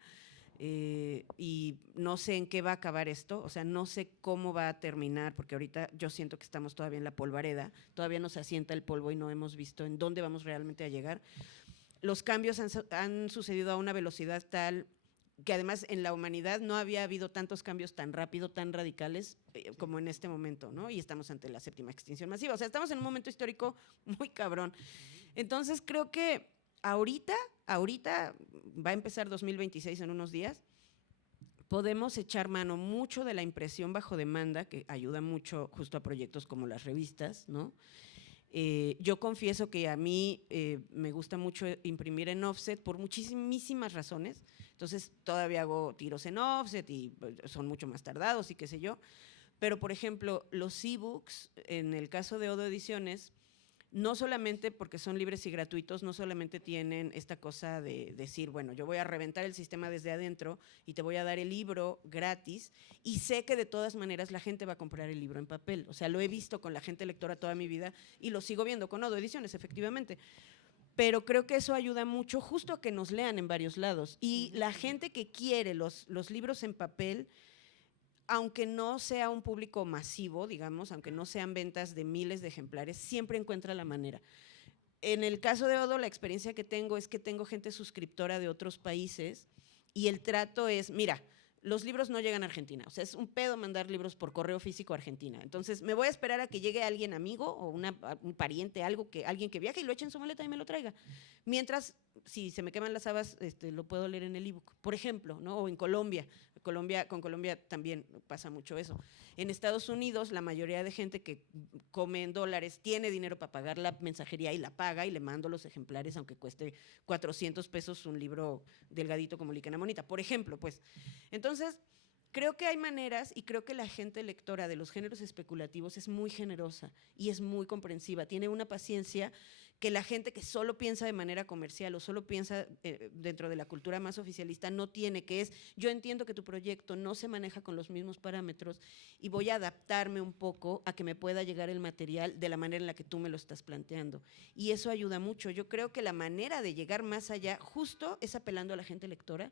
y no sé en qué va a acabar esto, o sea, no sé cómo va a terminar, porque ahorita yo siento que estamos todavía en la polvareda, todavía no se asienta el polvo y no hemos visto en dónde vamos realmente a llegar. Los cambios han sucedido a una velocidad tal que además en la humanidad no había habido tantos cambios tan rápido, tan radicales como en este momento, ¿no? Y estamos ante la 7ª extinción masiva, o sea, estamos en un momento histórico muy cabrón. Entonces creo que ahorita va a empezar 2026 en unos días, podemos echar mano mucho de la impresión bajo demanda, que ayuda mucho justo a proyectos como las revistas, ¿no? Yo confieso que a mí me gusta mucho imprimir en offset por muchísimas razones, entonces todavía hago tiros en offset y son mucho más tardados y qué sé yo, pero por ejemplo los ebooks, en el caso de Odo Ediciones, no solamente porque son libres y gratuitos, no solamente tienen esta cosa de decir, bueno, yo voy a reventar el sistema desde adentro y te voy a dar el libro gratis, y sé que de todas maneras la gente va a comprar el libro en papel. O sea, lo he visto con la gente lectora toda mi vida y lo sigo viendo con Odo Ediciones, efectivamente. Pero creo que eso ayuda mucho justo a que nos lean en varios lados. Y la gente que quiere los libros en papel, aunque no sea un público masivo, digamos, aunque no sean ventas de miles de ejemplares, siempre encuentra la manera. En el caso de Odo, la experiencia que tengo es que tengo gente suscriptora de otros países y el trato es, mira, los libros no llegan a Argentina, o sea, es un pedo mandar libros por correo físico a Argentina. Entonces, me voy a esperar a que llegue alguien amigo o un pariente, alguien que viaje y lo eche en su maleta y me lo traiga. Mientras, si se me queman las habas, lo puedo leer en el ebook, por ejemplo, ¿no? O en Colombia. Con Colombia también pasa mucho eso. En Estados Unidos, la mayoría de gente que come en dólares tiene dinero para pagar la mensajería y la paga y le mando los ejemplares, aunque cueste 400 pesos un libro delgadito como Líquena Monita, por ejemplo, pues. Entonces, creo que hay maneras y creo que la gente lectora de los géneros especulativos es muy generosa y es muy comprensiva, tiene una paciencia que la gente que solo piensa de manera comercial o solo piensa dentro de la cultura más oficialista no tiene, que es, yo entiendo que tu proyecto no se maneja con los mismos parámetros y voy a adaptarme un poco a que me pueda llegar el material de la manera en la que tú me lo estás planteando. Y eso ayuda mucho. Yo creo que la manera de llegar más allá justo es apelando a la gente lectora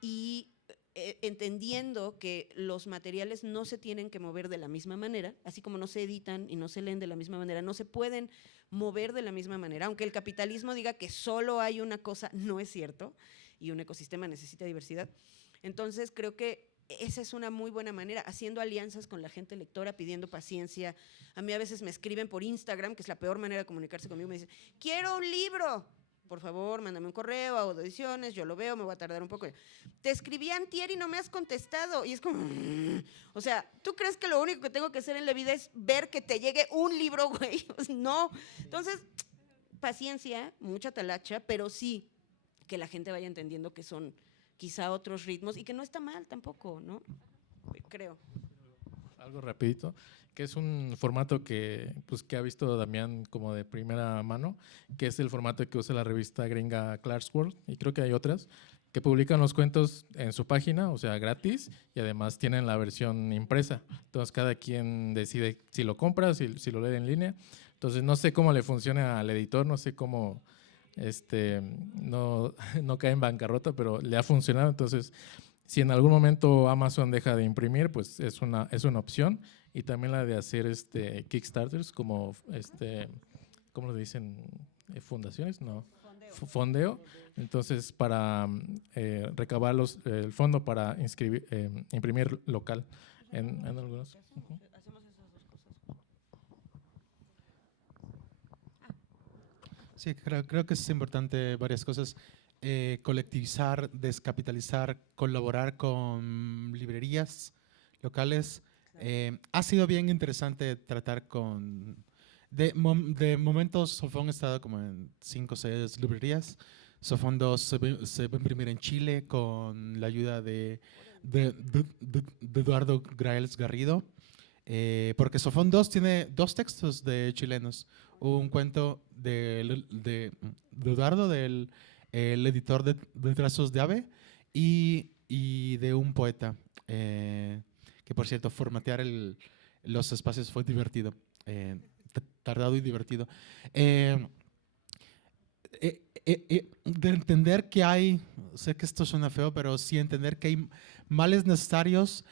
y entendiendo que los materiales no se tienen que mover de la misma manera, así como no se editan y no se leen de la misma manera, no se pueden mover de la misma manera, aunque el capitalismo diga que solo hay una cosa, no es cierto, y un ecosistema necesita diversidad. Entonces creo que esa es una muy buena manera, haciendo alianzas con la gente lectora, pidiendo paciencia. A mí a veces me escriben por Instagram, que es la peor manera de comunicarse conmigo, me dicen, quiero un libro. Por favor, mándame un correo a Odo Ediciones, yo lo veo, me voy a tardar un poco. Te escribí antier y no me has contestado. Y es como, o sea, ¿tú crees que lo único que tengo que hacer en la vida es ver que te llegue un libro, güey? No. Entonces, paciencia, mucha talacha, pero sí que la gente vaya entendiendo que son quizá otros ritmos y que no está mal tampoco, ¿no? Creo. Algo rapidito, que es un formato que ha visto Damián como de primera mano, que es el formato que usa la revista gringa Clarkesworld, y creo que hay otras, que publican los cuentos en su página, o sea, gratis, y además tienen la versión impresa. Entonces, cada quien decide si lo compra, si lo lee en línea. Entonces, no sé cómo le funciona al editor, no sé cómo no cae en bancarrota, pero le ha funcionado. Entonces, si en algún momento Amazon deja de imprimir, pues es una opción. Y también la de hacer Kickstarters, como, ¿cómo lo dicen? ¿Fundaciones? No. Fondeo. Entonces, para recabar el fondo para imprimir local en algunos. Hacemos esas dos cosas. Sí, creo que es importante varias cosas. Colectivizar, descapitalizar, colaborar con librerías locales. Ha sido bien interesante tratar con… De momentos, Sofón ha estado como en 5 o 6 librerías. Sofón 2 se va a imprimir en Chile con la ayuda de Eduardo Graels Garrido. Porque Sofón 2 tiene 2 textos de chilenos. Un cuento de Eduardo, el editor de Trazos de Ave, y de un poeta, que por cierto, formatear los espacios fue divertido, tardado y divertido. De entender que hay, sé que esto suena feo, pero sí entender que hay males necesarios,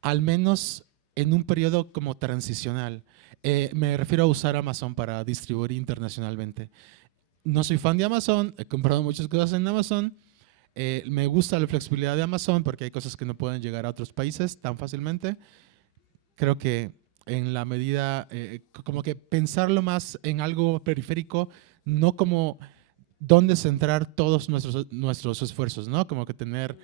al menos en un periodo como transicional. Me refiero a usar Amazon para distribuir internacionalmente. No soy fan de Amazon, he comprado muchas cosas en Amazon. Me gusta la flexibilidad de Amazon porque hay cosas que no pueden llegar a otros países tan fácilmente. Creo que en la medida, como que pensarlo más en algo periférico, no como dónde centrar todos nuestros esfuerzos, ¿no? Como que tener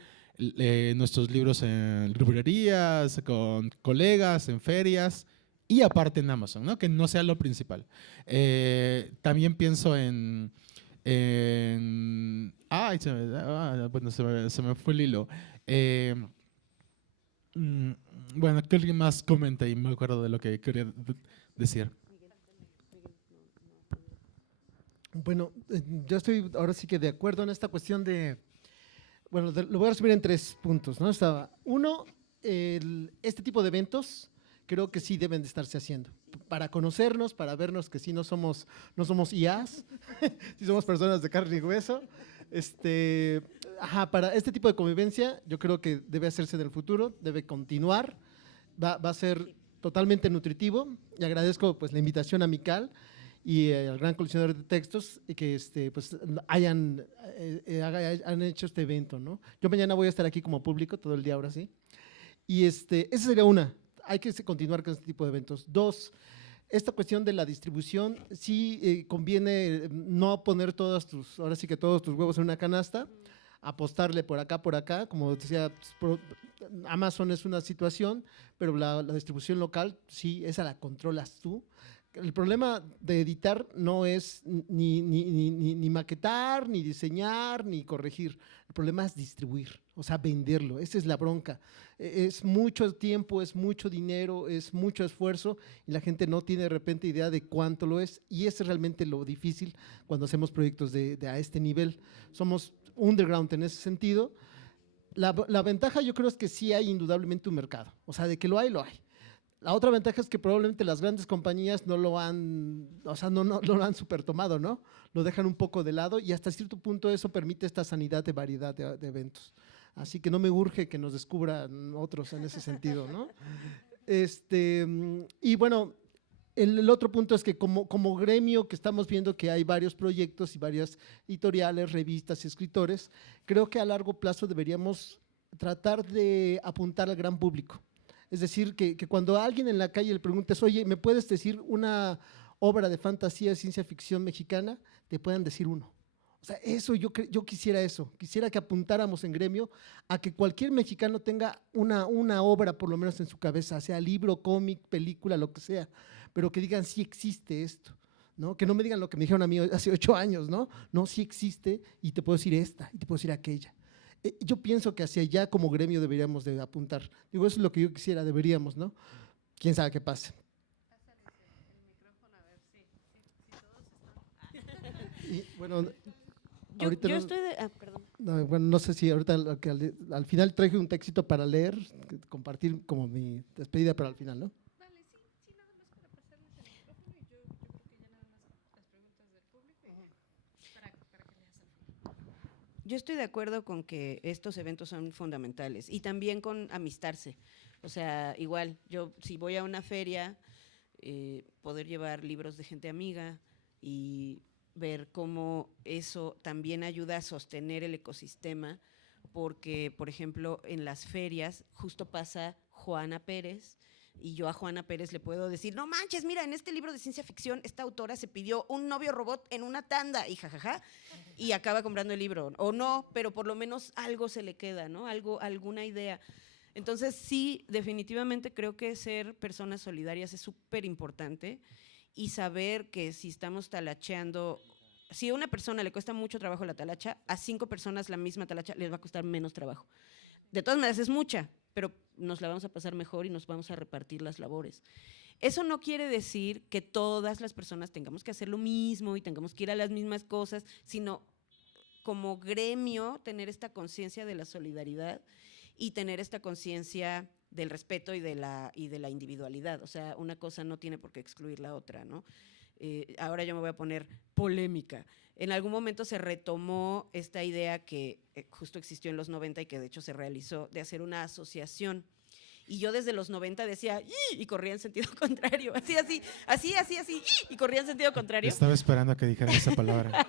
nuestros libros en librerías, con colegas, en ferias, y aparte en Amazon, ¿no? Que no sea lo principal. También pienso en bueno, se me fue el hilo. Bueno, que alguien más comenta y me acuerdo de lo que quería decir. Bueno, yo estoy ahora sí que de acuerdo en esta cuestión de… Bueno, lo voy a resumir en 3 puntos, ¿no? Uno, este tipo de eventos creo que sí deben de estarse haciendo para conocernos, para vernos que sí no somos IAs, sí somos personas de carne y hueso. Para este tipo de convivencia yo creo que debe hacerse en el futuro, debe continuar, va a ser totalmente nutritivo y agradezco pues la invitación amical y al gran coleccionador de textos y que pues han hecho este evento, ¿no? Yo mañana voy a estar aquí como público todo el día ahora sí. Y esa sería una, hay que continuar con este tipo de eventos. Dos, esta cuestión de la distribución, sí conviene no poner ahora sí que todos tus huevos en una canasta, apostarle por acá, como decía, Amazon es una situación, pero la distribución local, sí, esa la controlas tú. El problema de editar no es ni maquetar, ni diseñar, ni corregir. El problema es distribuir, o sea, venderlo. Esa es la bronca. Es mucho tiempo, es mucho dinero, es mucho esfuerzo y la gente no tiene de repente idea de cuánto lo es. Y eso es realmente lo difícil cuando hacemos proyectos a este nivel. Somos underground en ese sentido. La ventaja yo creo es que sí hay indudablemente un mercado, o sea, de que lo hay, lo hay. La otra ventaja es que probablemente las grandes compañías no lo han, o sea, no lo han super tomado, ¿no? Lo dejan un poco de lado y hasta cierto punto eso permite esta sanidad de variedad de eventos. Así que no me urge que nos descubran otros en ese sentido, ¿no? Y bueno, el otro punto es que como gremio que estamos viendo que hay varios proyectos y varias editoriales, revistas y escritores, creo que a largo plazo deberíamos tratar de apuntar al gran público. Es decir, que cuando a alguien en la calle le preguntes, oye, ¿me puedes decir una obra de fantasía, ciencia ficción mexicana? Te puedan decir uno. O sea, eso yo quisiera eso. Quisiera que apuntáramos en gremio a que cualquier mexicano tenga una obra por lo menos en su cabeza, sea libro, cómic, película, lo que sea, pero que digan sí existe esto, ¿no? Que no me digan lo que me dijeron a mí hace 8 años, ¿no? No, sí existe y te puedo decir esta y te puedo decir aquella. Yo pienso que hacia allá como gremio deberíamos de apuntar. Digo, eso es lo que yo quisiera, deberíamos, ¿no? Quién sabe qué pase. Y bueno, ahorita yo estoy de… perdón. no, bueno, no sé si ahorita al final traje un textito para leer, compartir como mi despedida, pero al final, ¿no? Vale, sí, nada más para pasarles el micrófono y yo creo que ya nada más las preguntas del público para que leas al final. Yo estoy de acuerdo con que estos eventos son fundamentales y también con amistarse. O sea, igual, yo si voy a una feria, poder llevar libros de gente amiga y ver cómo eso también ayuda a sostener el ecosistema, porque, por ejemplo, en las ferias justo pasa Juana Pérez, y yo a Juana Pérez le puedo decir, no manches, mira, en este libro de ciencia ficción, esta autora se pidió un novio robot en una tanda, y jajaja, y acaba comprando el libro, o no, pero por lo menos algo se le queda, ¿no? Alguna idea. Entonces, sí, definitivamente creo que ser personas solidarias es súper importante, y saber que si estamos talacheando, si a una persona le cuesta mucho trabajo la talacha, a 5 personas la misma talacha les va a costar menos trabajo. De todas maneras es mucha, pero nos la vamos a pasar mejor y nos vamos a repartir las labores. Eso no quiere decir que todas las personas tengamos que hacer lo mismo y tengamos que ir a las mismas cosas, sino como gremio tener esta conciencia de la solidaridad y tener esta conciencia del respeto y de la individualidad. O sea, una cosa no tiene por qué excluir la otra, ¿no? Ahora yo me voy a poner polémica. En algún momento se retomó esta idea que justo existió en los 90 y que de hecho se realizó, de hacer una asociación. Y yo desde los 90 decía, ¡ih! Y corría en sentido contrario, así, ¡ih! Y corría en sentido contrario. Estaba esperando a que dijeran esa palabra.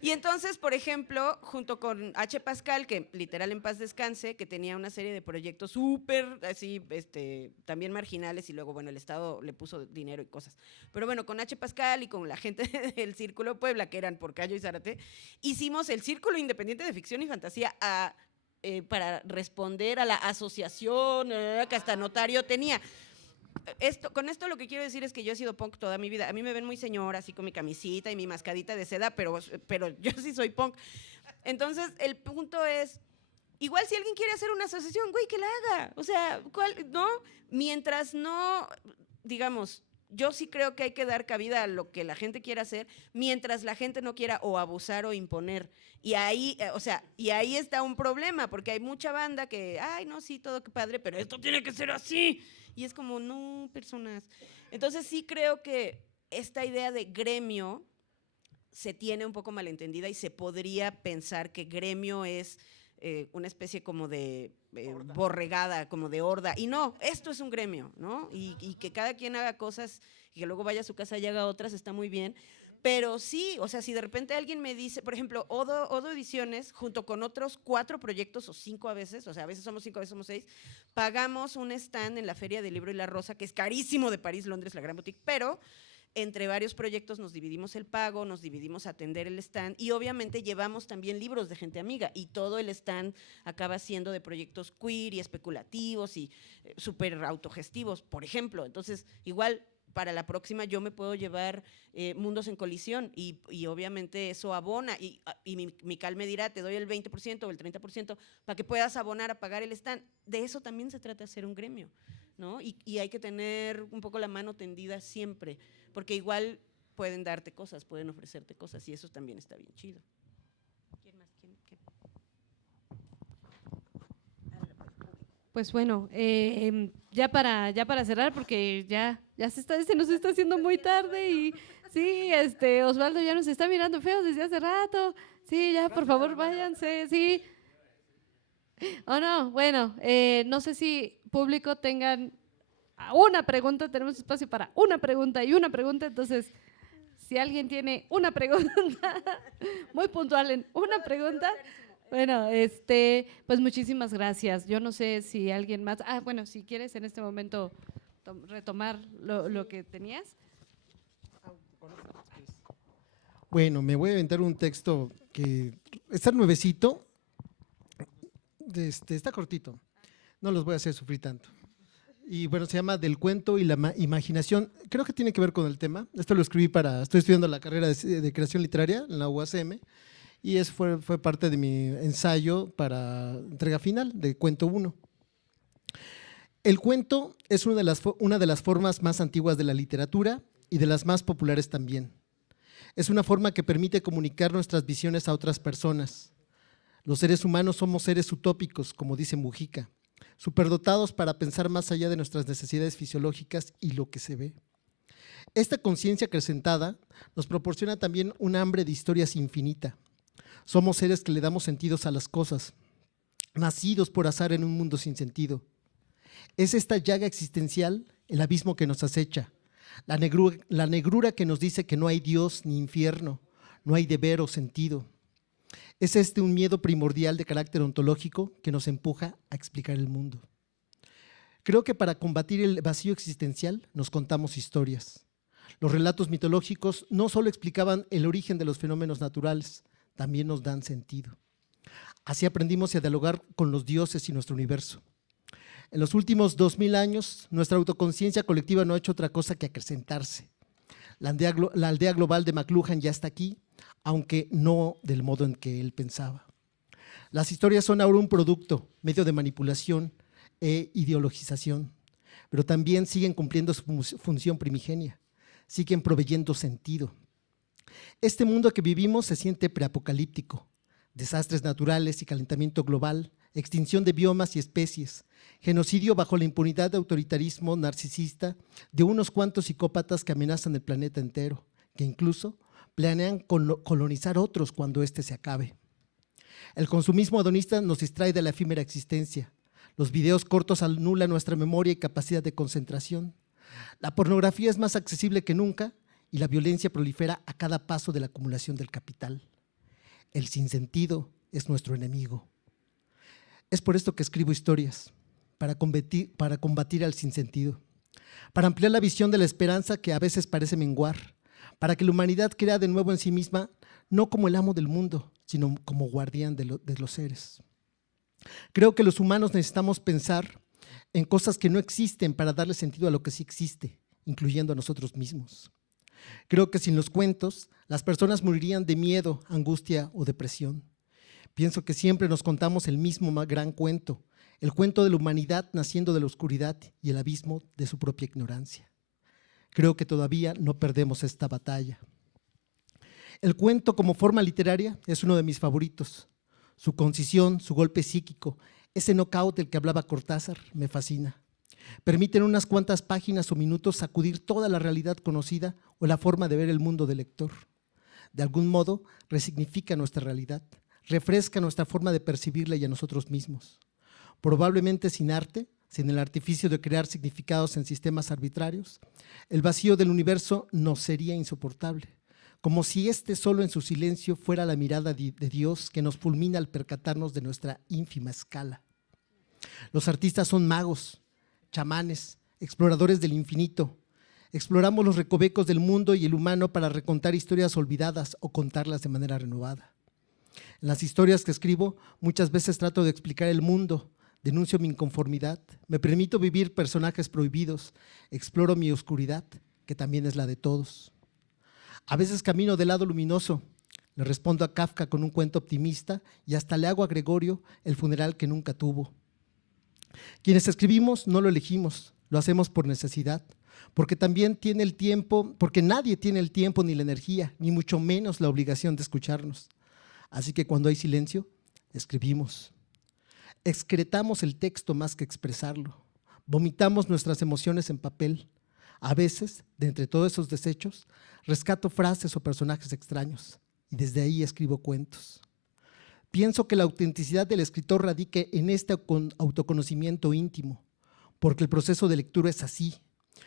Y entonces, por ejemplo, junto con H. Pascal, que literal en paz descanse, que tenía una serie de proyectos súper así, también marginales, y luego, bueno, el Estado le puso dinero y cosas. Pero bueno, con H. Pascal y con la gente del Círculo Puebla, que eran Porcayo y Zárate, hicimos el Círculo Independiente de Ficción y Fantasía para responder a la asociación que hasta notario tenía. Con esto lo que quiero decir es que yo he sido punk toda mi vida. A mí me ven muy señora, así con mi camisita y mi mascadita de seda, pero yo sí soy punk. Entonces, el punto es, igual si alguien quiere hacer una asociación, güey, que la haga. O sea, ¿no? Mientras no, digamos, yo sí creo que hay que dar cabida a lo que la gente quiera hacer, mientras la gente no quiera o abusar o imponer. Y ahí, y ahí está un problema, porque hay mucha banda que, ay, no, sí, todo qué padre, pero esto tiene que ser así. Y es como, no, personas. Entonces sí creo que esta idea de gremio se tiene un poco malentendida y se podría pensar que gremio es una especie como de borregada, como de horda. Y no, esto es un gremio, ¿no? Y que cada quien haga cosas y que luego vaya a su casa y haga otras, está muy bien. Pero sí, o sea, si de repente alguien me dice, por ejemplo, Odo Ediciones, junto con otros 4 proyectos o 5 a veces, o sea, a veces somos 5, a veces somos 6, pagamos un stand en la Feria del Libro y la Rosa, que es carísimo, de París, Londres, la Gran Boutique, pero entre varios proyectos nos dividimos el pago, nos dividimos a atender el stand y obviamente llevamos también libros de gente amiga y todo el stand acaba siendo de proyectos queer y especulativos y súper autogestivos, por ejemplo. Entonces, igual para la próxima yo me puedo llevar Mundos en Colisión y obviamente eso abona y Mical me dirá, te doy el 20% o el 30% para que puedas abonar a pagar el stand. De eso también se trata de ser un gremio, ¿no? Y hay que tener un poco la mano tendida siempre, porque igual pueden darte cosas, pueden ofrecerte cosas y eso también está bien chido. ¿Quién más? ¿Quién? Pues bueno, ya para cerrar, porque ya se nos está haciendo muy tarde y sí, Osvaldo ya nos está mirando feo desde hace rato. Sí, ya, por favor, váyanse, sí. O no, bueno, no sé si público tengan una pregunta, tenemos espacio para una pregunta y una pregunta, entonces, si alguien tiene una pregunta, muy puntual en una pregunta. Bueno, pues muchísimas gracias. Yo no sé si alguien más, bueno, si quieres en este momento retomar lo que tenías. Bueno, me voy a inventar un texto que está nuevecito, está cortito, no los voy a hacer sufrir tanto. Y bueno, se llama Del cuento y la imaginación. Creo que tiene que ver con el tema. Esto lo escribí estoy estudiando la carrera de creación literaria en la UACM. Y eso fue parte de mi ensayo para entrega final de cuento 1. El cuento es una de las formas más antiguas de la literatura y de las más populares también. Es una forma que permite comunicar nuestras visiones a otras personas. Los seres humanos somos seres utópicos, como dice Mujica, superdotados para pensar más allá de nuestras necesidades fisiológicas y lo que se ve. Esta conciencia acrecentada nos proporciona también un hambre de historias infinita. Somos seres que le damos sentidos a las cosas, nacidos por azar en un mundo sin sentido. Es esta llaga existencial el abismo que nos acecha, la negrura que nos dice que no hay Dios ni infierno, no hay deber o sentido. Es un miedo primordial de carácter ontológico que nos empuja a explicar el mundo. Creo que para combatir el vacío existencial nos contamos historias. Los relatos mitológicos no solo explicaban el origen de los fenómenos naturales, también nos dan sentido. Así aprendimos a dialogar con los dioses y nuestro universo. En los últimos 2000 años, nuestra autoconciencia colectiva no ha hecho otra cosa que acrecentarse. La aldea global de McLuhan ya está aquí, aunque no del modo en que él pensaba. Las historias son ahora un producto, medio de manipulación e ideologización, pero también siguen cumpliendo su función primigenia, siguen proveyendo sentido. Este mundo que vivimos se siente preapocalíptico. Desastres naturales y calentamiento global, extinción de biomas y especies, genocidio bajo la impunidad de autoritarismo narcisista de unos cuantos psicópatas que amenazan el planeta entero, que incluso planean colonizar otros cuando éste se acabe. El consumismo hedonista nos distrae de la efímera existencia. Los videos cortos anulan nuestra memoria y capacidad de concentración. La pornografía es más accesible que nunca y la violencia prolifera a cada paso de la acumulación del capital. El sinsentido es nuestro enemigo. Es por esto que escribo historias, para combatir al sinsentido, para ampliar la visión de la esperanza que a veces parece menguar, para que la humanidad crea de nuevo en sí misma, no como el amo del mundo, sino como guardián de los seres. Creo que los humanos necesitamos pensar en cosas que no existen para darle sentido a lo que sí existe, incluyendo a nosotros mismos. Creo que sin los cuentos, las personas morirían de miedo, angustia o depresión. Pienso que siempre nos contamos el mismo gran cuento, el cuento de la humanidad naciendo de la oscuridad y el abismo de su propia ignorancia. Creo que todavía no perdemos esta batalla. El cuento como forma literaria es uno de mis favoritos. Su concisión, su golpe psíquico, ese knockout del que hablaba Cortázar, me fascina. Permiten unas cuantas páginas o minutos sacudir toda la realidad conocida o la forma de ver el mundo del lector. De algún modo, resignifica nuestra realidad, refresca nuestra forma de percibirla y a nosotros mismos. probablemente sin arte, sin el artificio de crear significados en sistemas arbitrarios, el vacío del universo nos sería insoportable, como si este solo en su silencio fuera la mirada de Dios que nos fulmina al percatarnos de nuestra ínfima escala. Los artistas son magos, chamanes, exploradores del infinito. Exploramos los recovecos del mundo y el humano para recontar historias olvidadas o contarlas de manera renovada. En las historias que escribo, muchas veces trato de explicar el mundo, denuncio mi inconformidad, me permito vivir personajes prohibidos, exploro mi oscuridad, que también es la de todos. A veces camino del lado luminoso, le respondo a Kafka con un cuento optimista y hasta le hago a Gregorio el funeral que nunca tuvo. Quienes escribimos no lo elegimos, lo hacemos por necesidad, porque también tiene el tiempo, porque nadie tiene el tiempo ni la energía, ni mucho menos la obligación de escucharnos. Así que cuando hay silencio, escribimos. Excretamos el texto más que expresarlo. Vomitamos nuestras emociones en papel. A veces, de entre todos esos desechos, rescato frases o personajes extraños y desde ahí escribo cuentos. Pienso que la autenticidad del escritor radique en este autoconocimiento íntimo, porque el proceso de lectura es así,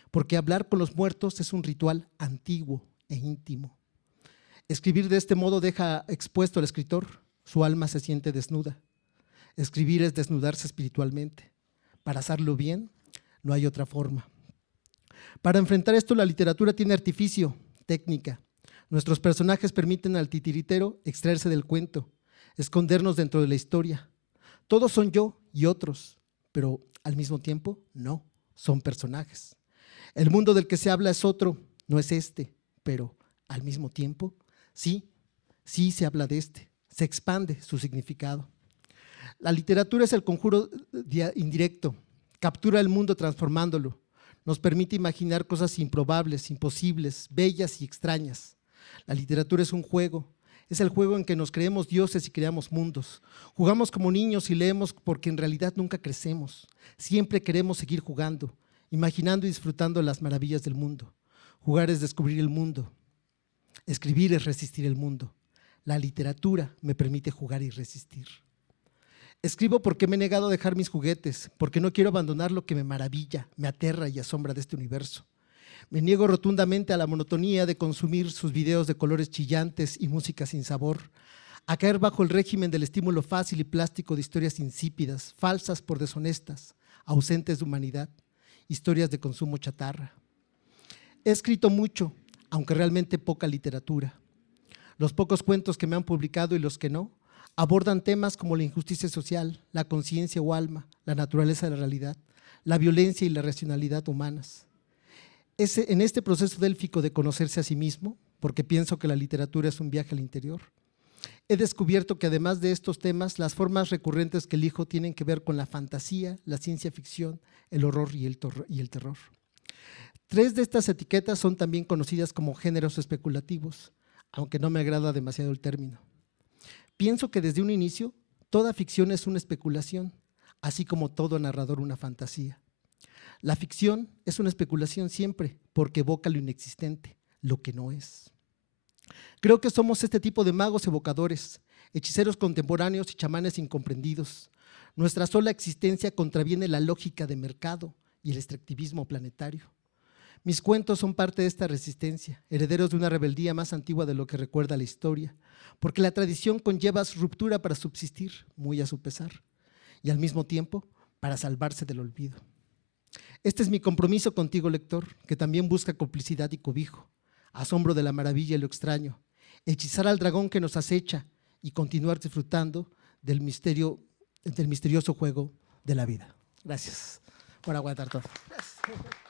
porque hablar con los muertos es un ritual antiguo e íntimo. Escribir de este modo deja expuesto al escritor, su alma se siente desnuda. Escribir es desnudarse espiritualmente. Para hacerlo bien, no hay otra forma. Para enfrentar esto, la literatura tiene artificio, técnica. Nuestros personajes permiten al titiritero extraerse del cuento, escondernos dentro de la historia. Todos son yo y otros, pero al mismo tiempo, no, son personajes. El mundo del que se habla es otro, no es este, pero al mismo tiempo, sí se habla de este, se expande su significado. La literatura es el conjuro indirecto, captura el mundo transformándolo, nos permite imaginar cosas improbables, imposibles, bellas y extrañas. La literatura es un juego, es el juego en que nos creemos dioses y creamos mundos. Jugamos como niños y leemos porque en realidad nunca crecemos. Siempre queremos seguir jugando, imaginando y disfrutando las maravillas del mundo. Jugar es descubrir el mundo. Escribir es resistir el mundo. La literatura me permite jugar y resistir. Escribo porque me he negado a dejar mis juguetes, porque no quiero abandonar lo que me maravilla, me aterra y asombra de este universo. Me niego rotundamente a la monotonía de consumir sus videos de colores chillantes y música sin sabor, a caer bajo el régimen del estímulo fácil y plástico de historias insípidas, falsas por deshonestas, ausentes de humanidad, historias de consumo chatarra. He escrito mucho, aunque realmente poca literatura. Los pocos cuentos que me han publicado y los que no, abordan temas como la injusticia social, la conciencia o alma, la naturaleza de la realidad, la violencia y la racionalidad humanas. En este proceso délfico de conocerse a sí mismo, porque pienso que la literatura es un viaje al interior, he descubierto que además de estos temas, las formas recurrentes que elijo tienen que ver con la fantasía, la ciencia ficción, el horror y el terror. 3 de estas etiquetas son también conocidas como géneros especulativos, aunque no me agrada demasiado el término. Pienso que desde un inicio, toda ficción es una especulación, así como todo narrador una fantasía. La ficción es una especulación siempre, porque evoca lo inexistente, lo que no es. Creo que somos este tipo de magos evocadores, hechiceros contemporáneos y chamanes incomprendidos. Nuestra sola existencia contraviene la lógica de mercado y el extractivismo planetario. Mis cuentos son parte de esta resistencia, herederos de una rebeldía más antigua de lo que recuerda la historia, porque la tradición conlleva su ruptura para subsistir, muy a su pesar, y al mismo tiempo para salvarse del olvido. Este es mi compromiso contigo, lector, que también busca complicidad y cobijo, asombro de la maravilla y lo extraño, hechizar al dragón que nos acecha y continuar disfrutando del misterioso juego de la vida. Gracias por aguantar todo. Gracias.